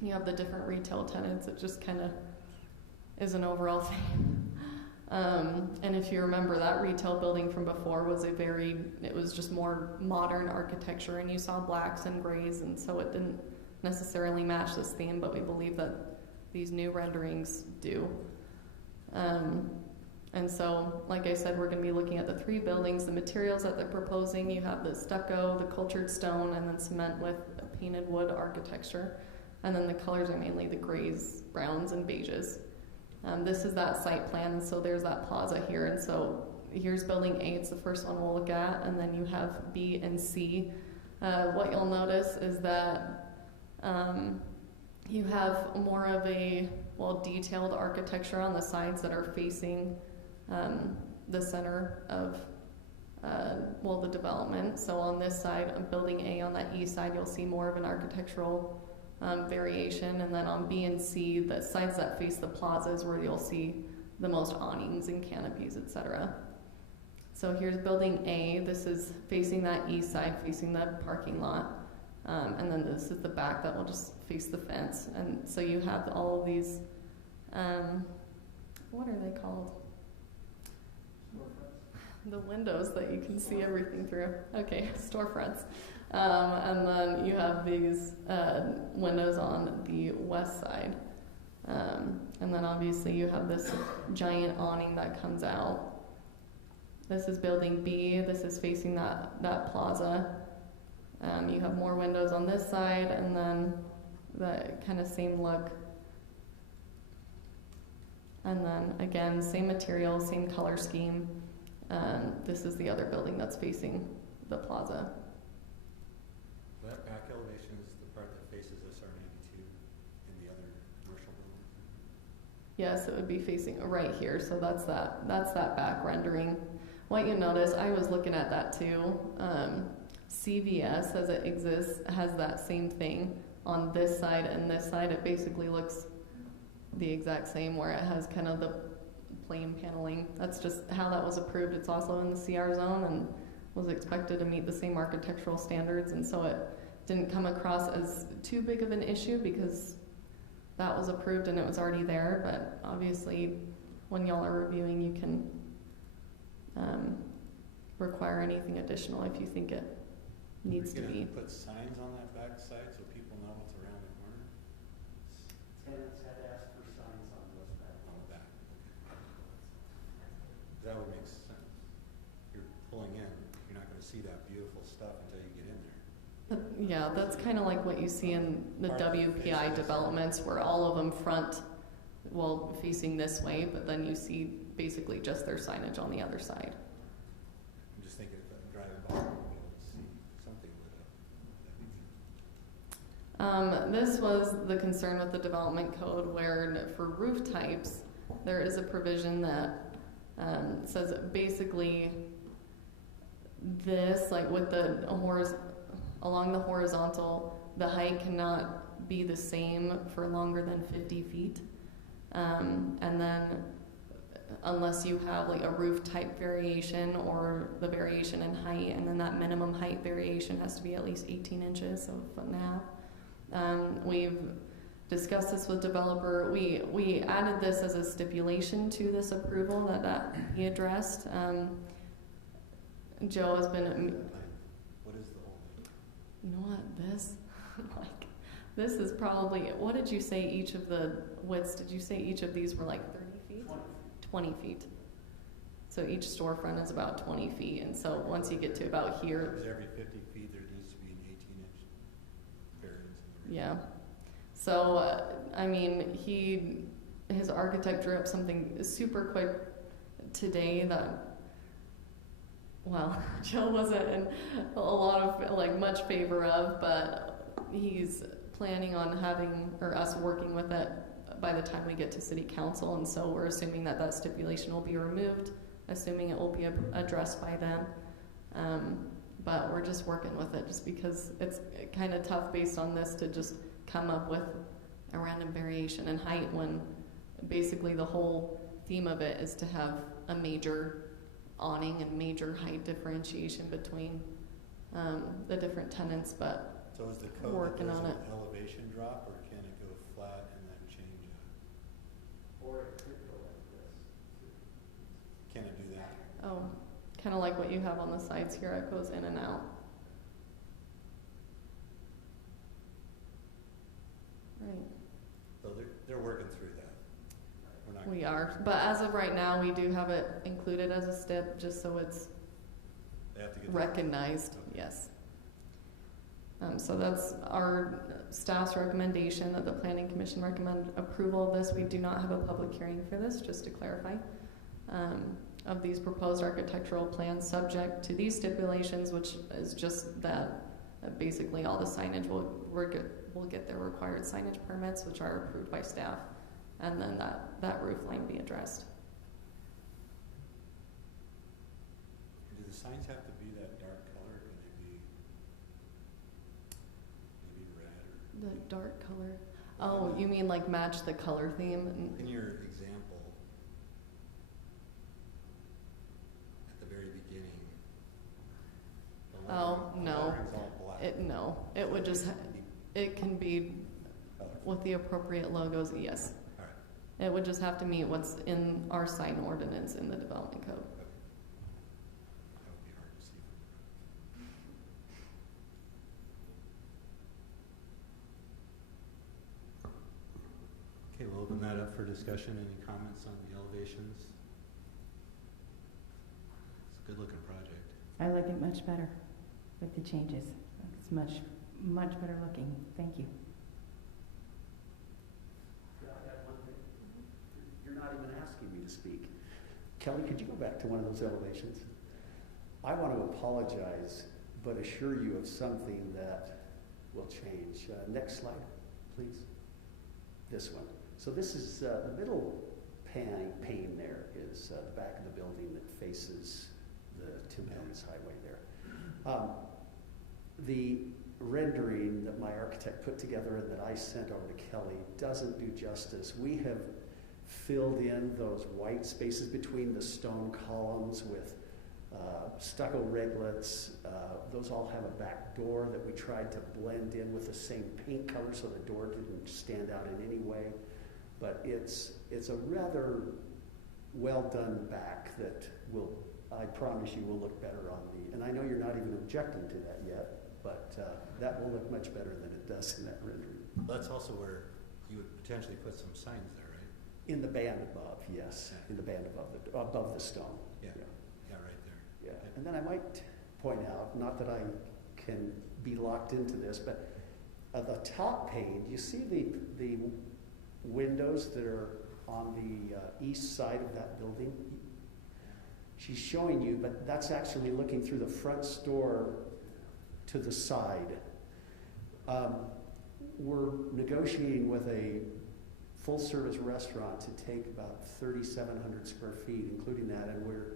you have the different retail tenants. It just kind of is an overall theme. And if you remember, that retail building from before was it was just more modern architecture, and you saw blacks and grays, and so it didn't necessarily match this theme, but we believe that these new renderings do. And so, like I said, we're going to be looking at the 3 buildings, the materials that they're proposing. You have the stucco, the cultured stone, and then cement with painted wood architecture. And then the colors are mainly the grays, browns, and beiges. This is that site plan, and so there's that plaza here. And so here's building A, it's the first one we'll look at, and then you have B and C. What you'll notice is that you have more of a detailed architecture on the sides that are facing the center of the development. So on this side, on building A, on that east side, you'll see more of an architectural variation, and then on B and C, the sides that face the plaza is where you'll see the most awnings and canopies, etc. So here's building A. This is facing that east side, facing the parking lot. And then this is the back that will just face the fence. And so you have all of these, what are they called? Storefronts. The windows that you can see everything through. Okay, storefronts. And then you have these windows on the west side. And then obviously you have this giant awning that comes out. This is building B. This is facing that plaza. You have more windows on this side, and then the kind of same look. And then again, same material, same color scheme. This is the other building that's facing the plaza. That back elevation is the part that faces SR92 in the other commercial building? Yes, it would be facing right here. So that's that back rendering. What you notice, I was looking at that too. CVS, as it exists, has that same thing on this side and this side. It basically looks the exact same, where it has kind of the plain paneling. That's just how that was approved. It's also in the CR zone and was expected to meet the same architectural standards, and so it didn't come across as too big of an issue because that was approved and it was already there. But obviously, when y'all are reviewing, you can require anything additional if you think it needs to be. Put signs on that back side so people know what's around the corner? Tenants had asked for signs on those back. On the back. That would make sense. You're pulling in, you're not going to see that beautiful stuff until you get in there. Yeah, that's kind of like what you see in the WPI developments, where all of them front, facing this way, but then you see basically just their signage on the other side. I'm just thinking if I'm driving This was the concern with the development code where for roof types, there is a provision that says basically this, like with the along the horizontal, the height cannot be the same for longer than 50 feet. And then unless you have like a roof type variation or the variation in height, and then that minimum height variation has to be at least 18 inches, so a foot and a half. We've discussed this with developer. We added this as a stipulation to this approval that he addressed. Joe has been. What is the whole thing? You know what? This is probably. What did you say? Each of the widths? Did you say each of these were like 30 feet? 20 feet. So each storefront is about 20 feet, and so once you get to about here. Because every 50 feet there needs to be an 18-inch variance. Yeah. So I mean, his architect drew up something super quick today that. Well, Joe wasn't in a lot of like much favor of, but he's planning on having or us working with it by the time we get to city council, and so we're assuming that stipulation will be removed, assuming it will be addressed by then. But we're just working with it just because it's kind of tough based on this to just come up with a random variation in height when basically the whole theme of it is to have a major awning and major height differentiation between the different tenants, but so is the code working that on there's it. an elevation drop, or can it go flat and then change it? Or it could go like this. Can it do that? Oh, kind of like what you have on the sides here. It goes in and out. Right. So they're working through that. We're not. We are, but as of right now, we do have it included as a stip, just so it's They have to get recognized. Okay. Yes. So that's our staff's recommendation that the Planning Commission recommend approval of this. We do not have a public hearing for this, just to clarify. Of these proposed architectural plans subject to these stipulations, which is just that basically all the signage will get their required signage permits, which are approved by staff, and then that roof line be addressed. Do the signs have to be that dark color? Can they be maybe red or? The dark color. Oh, you mean like match the color theme? In your example, at the very beginning. the Oh, lettering- no. the lettering's all black. No, it would just, it can be Colorful. with the appropriate logos, yes. All right. It would just have to meet what's in our sign ordinance in the development code. Okay. That would be hard to see. Okay, we'll open that up for discussion. Any comments on the elevations? It's a good-looking project. I like it much better with the changes. It's much, much better looking. Thank you. Yeah, I got one thing. You're not even asking me to speak. Kelly, could you go back to one of those elevations? I want to apologize, but assure you of something that will change. Next slide, please. This one. So this is the middle pane there is the back of the building that faces the Tim Helms Highway there. The rendering that my architect put together and that I sent over to Kelly doesn't do justice. We have filled in those white spaces between the stone columns with stucco reglets. Those all have a back door that we tried to blend in with the same paint color so the door didn't stand out in any way. But it's a rather well done back that will, I promise you, will look better on the, and I know you're not even objecting to that yet, but that will look much better than it does in that rendering. That's also where you would potentially put some signs there, right? In the band above, yes, in the band above the stone. Yeah. Yeah, right there. Yeah, and then I might point out, not that I can be locked into this, but at the top pane, you see the windows that are on the east side of that building? She's showing you, but that's actually looking through the front door to the side. we're negotiating with a full-service restaurant to take about 3,700 square feet, including that, and we're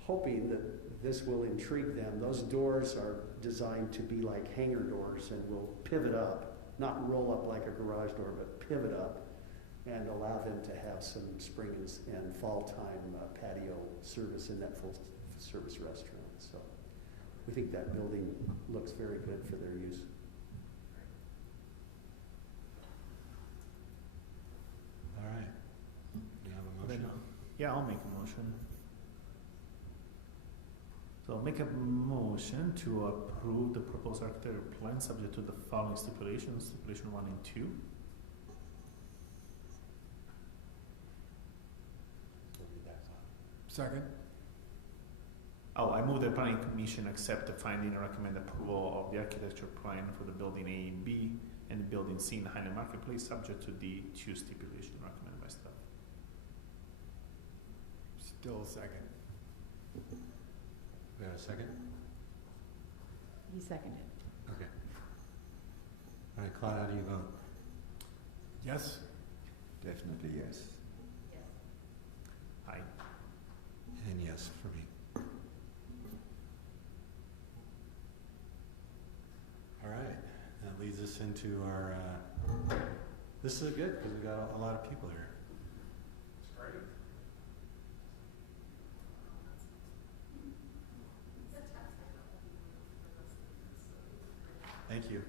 hoping that this will intrigue them. Those doors are designed to be like hangar doors and will pivot up, not roll up like a garage door, but pivot up and allow them to have some spring and fall time patio service in that full-service restaurant. So we think that building looks very good for their use. All right. Do you have a motion? Yeah, I'll make a motion. So I'll make a motion to approve the proposed architectural plan subject to the following stipulations, stipulation 1 and 2. Second. Oh, I move the planning commission accept the finding and recommend approval of the architecture plan for the building A and B and the building C in the Highland Marketplace subject to the 2 stipulations recommended by staff. Still second. We have a second? You seconded. Okay. All right, Claude, how do you vote? Yes. Definitely yes. Aye. And yes for me. All right, that leads us into our, this is good because we got a lot of people here. Thank you.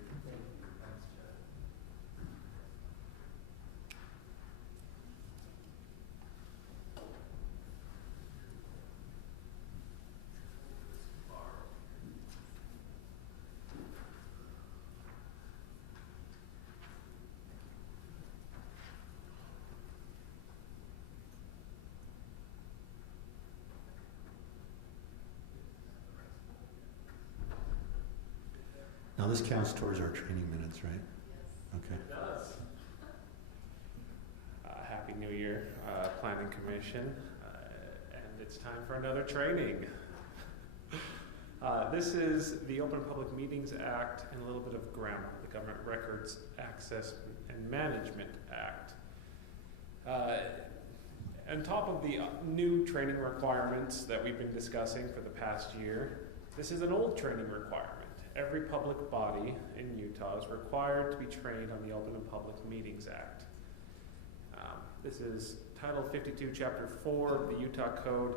Now this counts towards our training minutes, right? Okay. It does. Happy New Year, Planning Commission, and it's time for another training. This is the Open Public Meetings Act and a little bit of grammar, the Government Records Access and Management Act. On top of the new training requirements that we've been discussing for the past year, this is an old training requirement. Every public body in Utah is required to be trained on the Open and Public Meetings Act. This is Title 52, Chapter 4 of the Utah Code.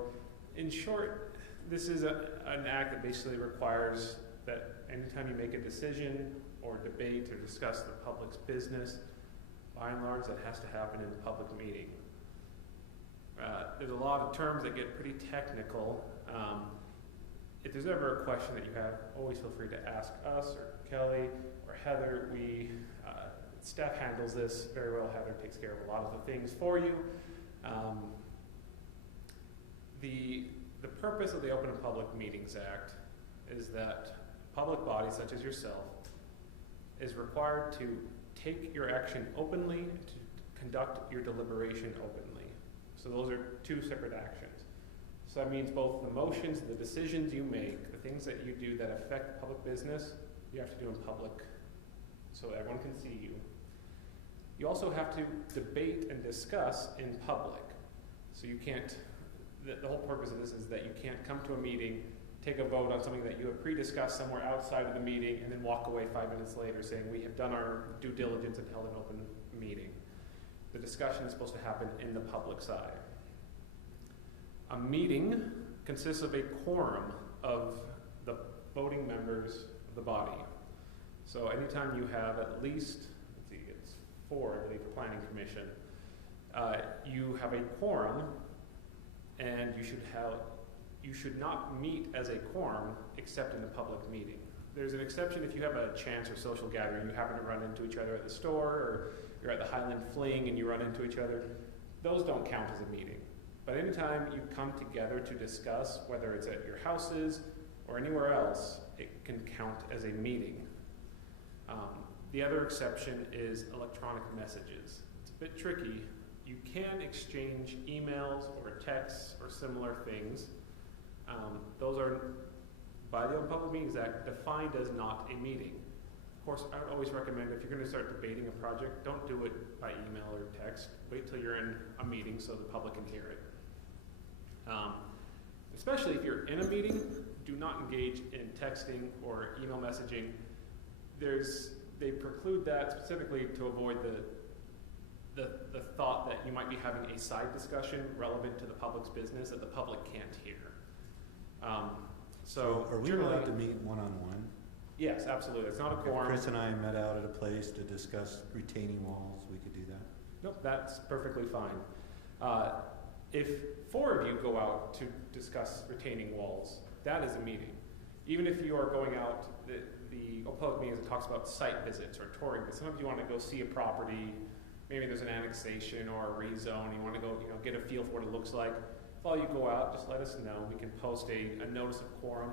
In short, this is an act that basically requires that anytime you make a decision or debate or discuss the public's business, by and large, that has to happen in a public meeting. There's a lot of terms that get pretty technical. If there's ever a question that you have, always feel free to ask us or Kelly or Heather. Staff handles this very well. Heather takes care of a lot of the things for you. The purpose of the Open and Public Meetings Act is that public bodies such as yourself is required to take your action openly and to conduct your deliberation openly. So those are 2 separate actions. So that means both the motions, the decisions you make, the things that you do that affect public business, you have to do in public so everyone can see you. You also have to debate and discuss in public. So you can't, the whole purpose of this is that you can't come to a meeting, take a vote on something that you have pre-discussed somewhere outside of the meeting, and then walk away 5 minutes later saying, we have done our due diligence and held an open meeting. The discussion is supposed to happen in the public side. A meeting consists of a quorum of the voting members of the body. So anytime you have at least, let's see, it's 4, I believe, the Planning Commission, you have a quorum, and you should not meet as a quorum except in the public meeting. There's an exception if you have a chance or social gathering, you happen to run into each other at the store, or you're at the Highland Fling and you run into each other. Those don't count as a meeting. But anytime you come together to discuss, whether it's at your houses or anywhere else, it can count as a meeting. The other exception is electronic messages. It's a bit tricky. You can exchange emails or texts or similar things. Those are, by the Open Public Meetings Act, defined as not a meeting. course, I would always recommend if you're going to start debating a project, don't do it by email or text. Wait till you're in a meeting so the public can hear it. Especially if you're in a meeting, do not engage in texting or email messaging. They preclude that specifically to avoid the thought that you might be having a side discussion relevant to the public's business that the public can't hear. So are we allowed to meet one-on-one? Yes, absolutely. It's not a If quorum. Chris and I met out at a place to discuss retaining walls, we could do that. Nope, that's perfectly fine. If 4 of you go out to discuss retaining walls, that is a meeting. Even if you are going out, the public meetings that talks about site visits or touring, but sometimes you want to go see a property, maybe there's an annexation or a rezone, you want to go, get a feel for what it looks like. If all you go out, just let us know. We can post a notice of quorum.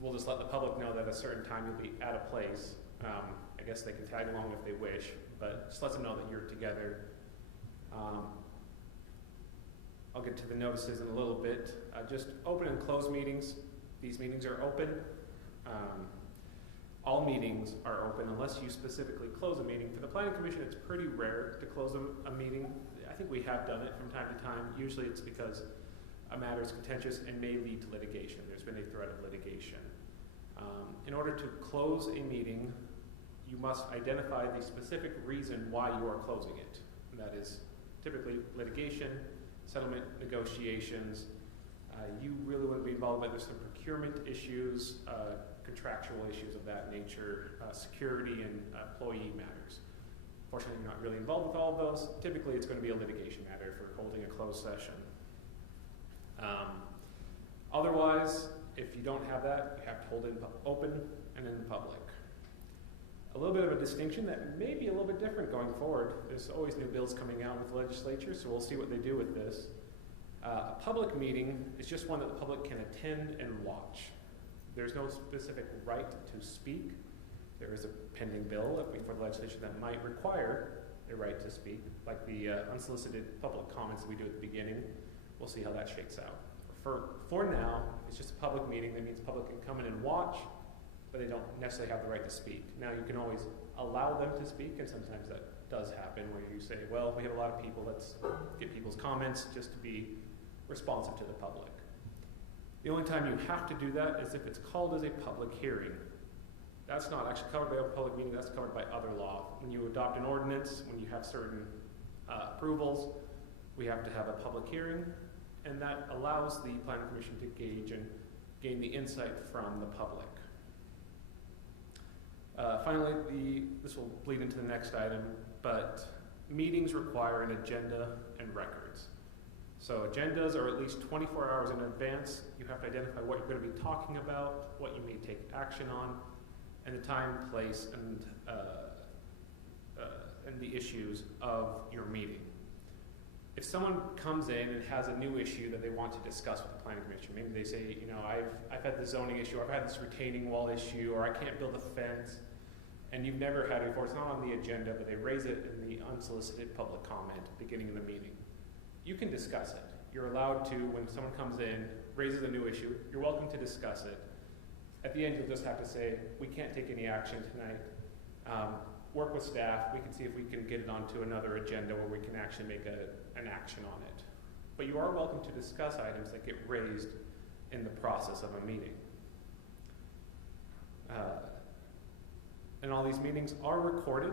We'll just let the public know that at a certain time you'll be at a place. I guess they can tag along if they wish, but just let them know that you're together. I'll get to the notices in a little bit. Just open and close meetings. These meetings are open. All meetings are open unless you specifically close a meeting. For the Planning Commission, it's pretty rare to close a meeting. I think we have done it from time to time. Usually it's because a matter is contentious and may lead to litigation. There's been a threat of litigation. In order to close a meeting, you must identify the specific reason why you are closing it. And that is typically litigation, settlement negotiations. You really wouldn't be involved, but there's some procurement issues, contractual issues of that nature, security and employee matters. Fortunately, you're not really involved with all of those. Typically, it's going to be a litigation matter if we're holding a closed session. Otherwise, if you don't have that, you have to hold it open and in public. A little bit of a distinction that may be a little bit different going forward. There's always new bills coming out with the legislature, so we'll see what they do with this. A public meeting is just one that the public can attend and watch. There's no specific right to speak. There is a pending bill before the legislature that might require a right to speak, like the unsolicited public comments that we do at the beginning. We'll see how that shakes out. For now, it's just a public meeting. That means the public can come in and watch, but they don't necessarily have the right to speak. Now, you can always allow them to speak, and sometimes that does happen where you say, well, we have a lot of people, let's get people's comments just to be responsive to the public. The only time you have to do that is if it's called as a public hearing. That's not actually covered by a public meeting, that's covered by other law. When you adopt an ordinance, when you have certain approvals, we have to have a public hearing, and that allows the Planning Commission to gauge and gain the insight from the public. Finally, this will bleed into the next item, but meetings require an agenda and records. So agendas are at least 24 hours in advance. You have to identify what you're going to be talking about, what you may take action on, and the time, place, and the issues of your meeting. If someone comes in and has a new issue that they want to discuss with the Planning Commission, maybe they say, I've had the zoning issue, or I've had this retaining wall issue, or I can't build a fence, and you've never had it before, it's not on the agenda, but they raise it in the unsolicited public comment beginning of the meeting. You can discuss it. You're allowed to, when someone comes in, raises a new issue, you're welcome to discuss it. At the end, you'll just have to say, we can't take any action tonight. Work with staff, we can see if we can get it onto another agenda where we can actually make an action on it. But you are welcome to discuss items that get raised in the process of a meeting. And all these meetings are recorded.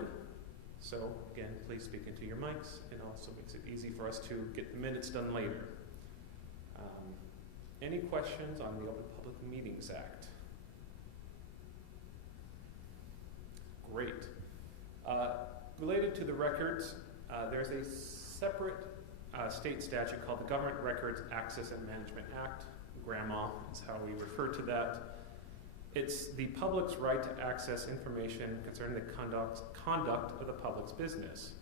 So again, please speak into your mics. It also makes it easy for us to get the minutes done later. Any questions on the Open Public Meetings Act? Great. Related to the records, there's a separate state statute called the Government Records Access and Management Act. GRAMA is how we refer to that. It's the public's right to access information concerning the conduct of the public's business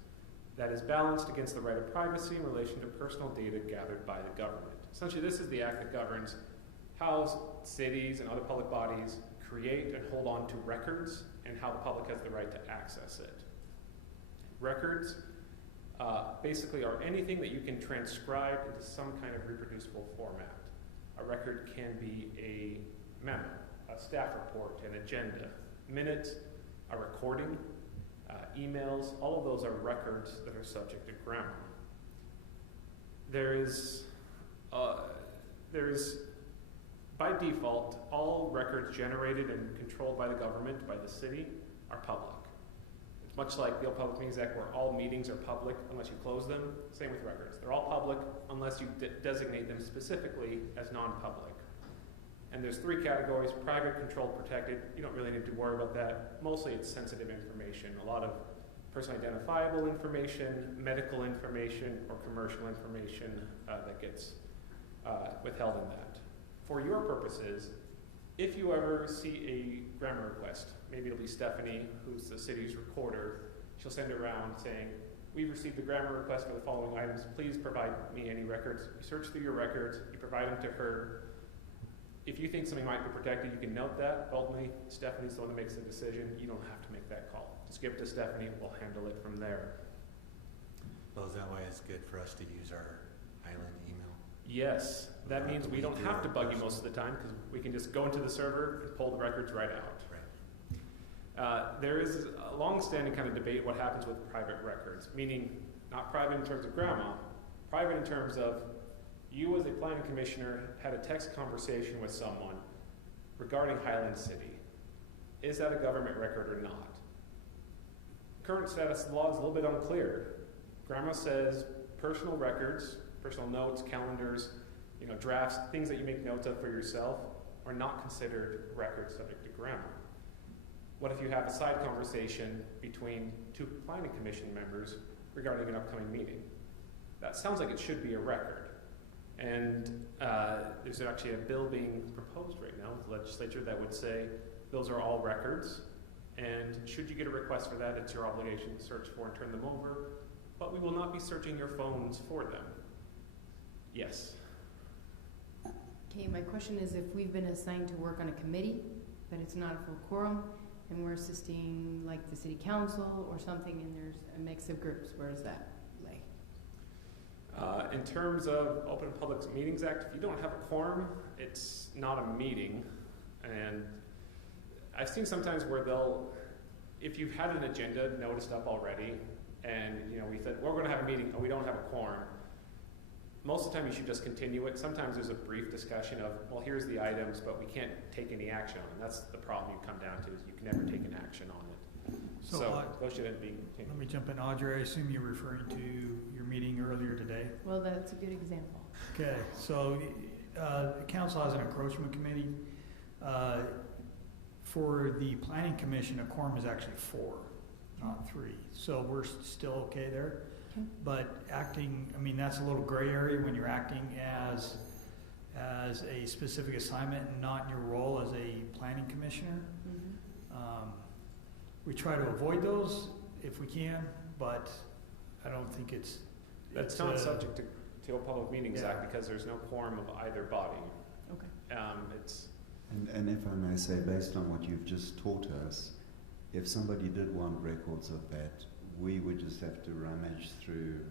that is balanced against the right of privacy in relation to personal data gathered by the government. Essentially, this is the act that governs how cities and other public bodies create and hold on to records and how the public has the right to access it. Records basically are anything that you can transcribe into some kind of reproducible format. A record can be a memo, a staff report, an agenda, minutes, a recording, emails, all of those are records that are subject to grammar. There is, by default, all records generated and controlled by the government, by the city, are public. It's much like the Open Public Meetings Act, where all meetings are public unless you close them. Same with records. They're all public unless you designate them specifically as non-public. And there's three categories: private, controlled, protected. You don't really need to worry about that. Mostly it's sensitive information. A lot of personally identifiable information, medical information, or commercial information that gets withheld in that. For your purposes, if you ever see a grammar request, maybe it'll be Stephanie, who's the city's recorder, she'll send it around saying, we've received a grammar request for the following items, please provide me any records. You search through your records, you provide them to her. If you think something might be protected, you can note that. Ultimately, Stephanie's the one that makes the decision. You don't have to make that call. Just give it to Stephanie, we'll handle it from there. Well, is that why it's good for us to use our Highland email? Yes, that means we don't have to bug you most of the time, because we can just go into the server and pull the records right out. Right. There is a long-standing kind of debate what happens with private records, meaning not private in terms of grandma, private in terms of you as a planning commissioner had a text conversation with someone regarding Highland City. Is that a government record or not? Current status of the law is a little bit unclear. Grandma says personal records, personal notes, calendars, drafts, things that you make notes of for yourself are not considered records subject to grammar. What if you have a side conversation between two planning commission members regarding an upcoming meeting? That sounds like it should be a record. And there's actually a bill being proposed right now with the legislature that would say those are all records, and should you get a request for that, it's your obligation to search for and turn them over, but we will not be searching your phones for them. Yes? Okay, my question is, if we've been assigned to work on a committee, but it's not a full quorum, and we're assisting like the city council or something, and there's a mix of groups, where does that lay? In terms of Open Public Meetings Act, if you don't have a quorum, it's not a meeting. And I've seen sometimes where if you've had an agenda noticed up already, and we said, we're going to have a meeting, and we don't have a quorum, most of the time you should just continue it. Sometimes there's a brief discussion of, well, here's the items, but we can't take any action on it. That's the problem you come down to, is you can never take an action on it. So those shouldn't be continued. Let me jump in. Audrey, I assume you're referring to your meeting earlier today? Well, that's a good example. Okay, so the council has an encroachment committee. For the planning commission, a quorum is actually 4, not 3. So we're still okay there. Okay. But acting, that's a little gray area when you're acting as a specific assignment and not in your role as a planning commissioner. Mm-hmm. We try to avoid those if we can, but I don't think it's not subject to the Open Public Meetings Act, because there's no quorum of either body. Okay. And if I may say, based on what you've just taught us, if somebody did want records of that, we would just have to rummage through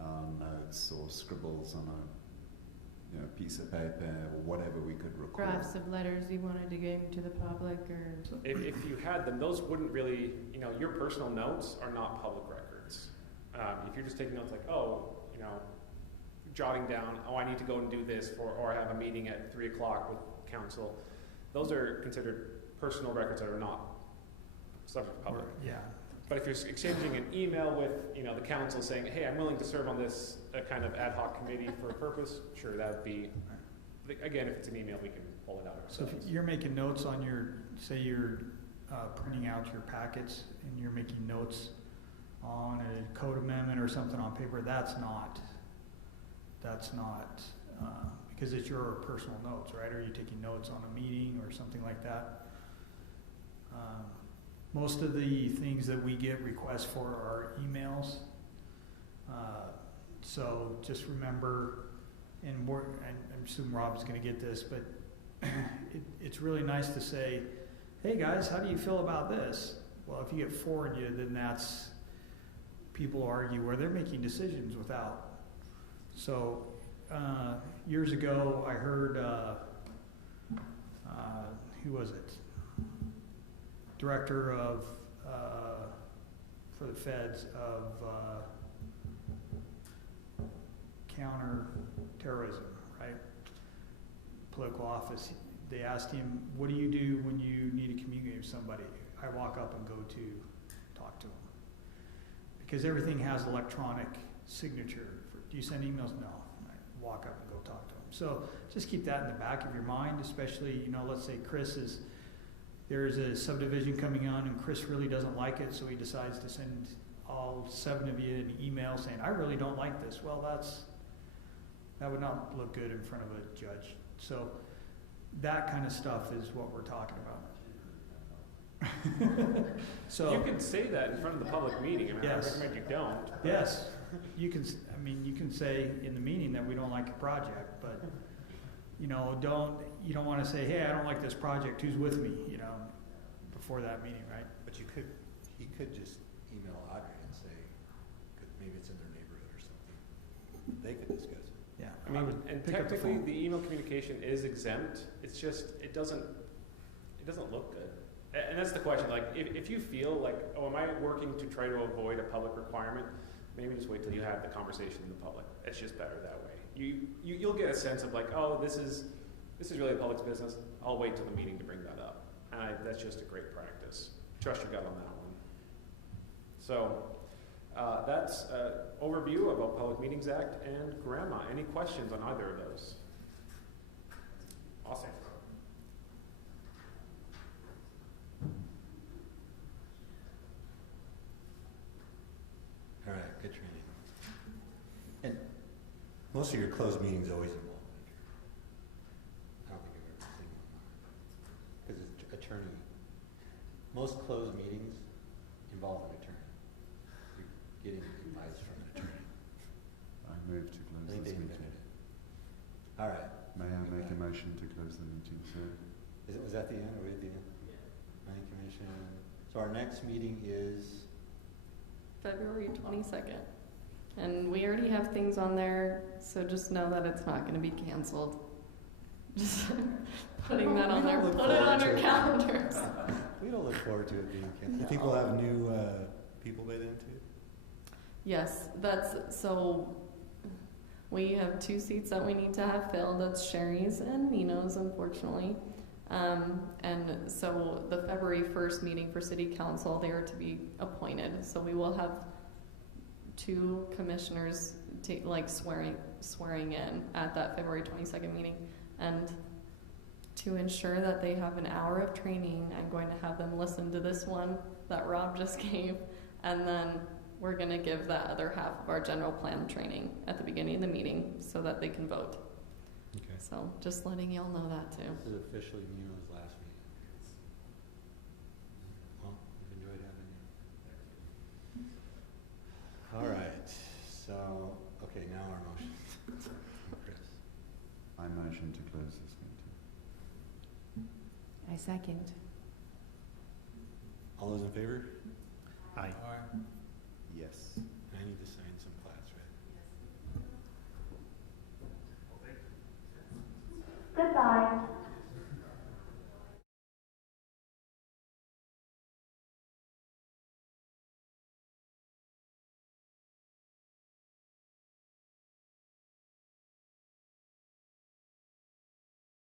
our notes or scribbles on a piece of paper or whatever we could record. Drafts of letters we wanted to give to the public, or if you had them, those wouldn't really, your personal notes are not public records. If you're just taking notes like, jotting down, I need to go and do this or I have a meeting at 3 o'clock with council, those are considered personal records that are not subject to public. Yeah. But if you're exchanging an email with the council saying, hey, I'm willing to serve on this kind of ad hoc committee for a purpose, sure, that would be, again, if it's an email, we can pull it out ourselves. So if you're making notes on say you're printing out your packets and you're making notes on a code amendment or something on paper, that's not because it's your personal notes, right? Are you taking notes on a meeting or something like that? Most of the things that we get requests for are emails. So just remember, and I'm assuming Rob's going to get this, but it's really nice to say, hey guys, how do you feel about this? Well, if you get 4 in you, then that's, people argue where they're making decisions without. So years ago, I heard, who was it? director of, for the feds of counter-terrorism, right? Political office. They asked him, what do you do when you need to communicate with somebody? I walk up and go to talk to them. Because everything has electronic signature. Do you send emails? No. I walk up and go talk to them. So just keep that in the back of your mind, especially, you know, let's say there's a subdivision coming on and Chris really doesn't like it, so he decides to send all 7 of you an email saying, I really don't like this. Well, that would not look good in front of a judge. So that kind of stuff is what we're talking about. So you can say that in front of the public meeting. I mean, yes. I recommend you don't. Yes, you can. I mean, you can say in the meeting that we don't like your project, but you know, you don't want to say, hey, I don't like this project. Who's with me? You know, before that meeting, right? But he could just email Audrey and say, maybe it's in their neighborhood or something. They could discuss it. Yeah, I mean, and technically the email communication is exempt. It's just it doesn't look good. And that's the question. Like, if you feel like, oh, am I working to try to avoid a public requirement? Maybe just wait till you have the conversation in the public. It's just better that way. You'll get a sense of like, oh, this is really the public's business. I'll wait till the meeting to bring that up. And that's just a great practice. Trust your gut on that one. So that's an overview about Public Meetings Act and Grandma. Any questions on either of those? Awesome. All right, good training. And most of your closed meetings always involve an attorney. I don't think I've ever seen one not. Because it's attorney. Most closed meetings involve an attorney. You're getting advice from an attorney. I move to close I think this they meeting. invented it. All right. May I make a motion to close the meeting, sir? Was that the end? Are we at the end? Yeah. Planning Commission. So our next meeting is February 22nd. And we already have things on there, so just know that it's not going to be canceled. Just putting that on there. Put it on your calendars. We don't look forward to it being canceled. You think we'll have new people by then too? Yes, so we have 2 seats that we need to have filled. That's Sherry's and Nino's, unfortunately. And so the February 1st meeting for City Council, they are to be appointed. So we will have 2 commissioners swearing in at that February 22nd meeting. And to ensure that they have an hour of training, I'm going to have them listen to this one that Rob just gave, and then we're going to give that other half of our general plan training at the beginning of the meeting so that they can vote. Okay. So just letting y'all know that too. This is officially Nino's last meeting. Well, we've enjoyed having you. All right. So, okay, now our motion. Chris. I motion to close this meeting. I second. All those in favor? Aye. Yes. I need to sign.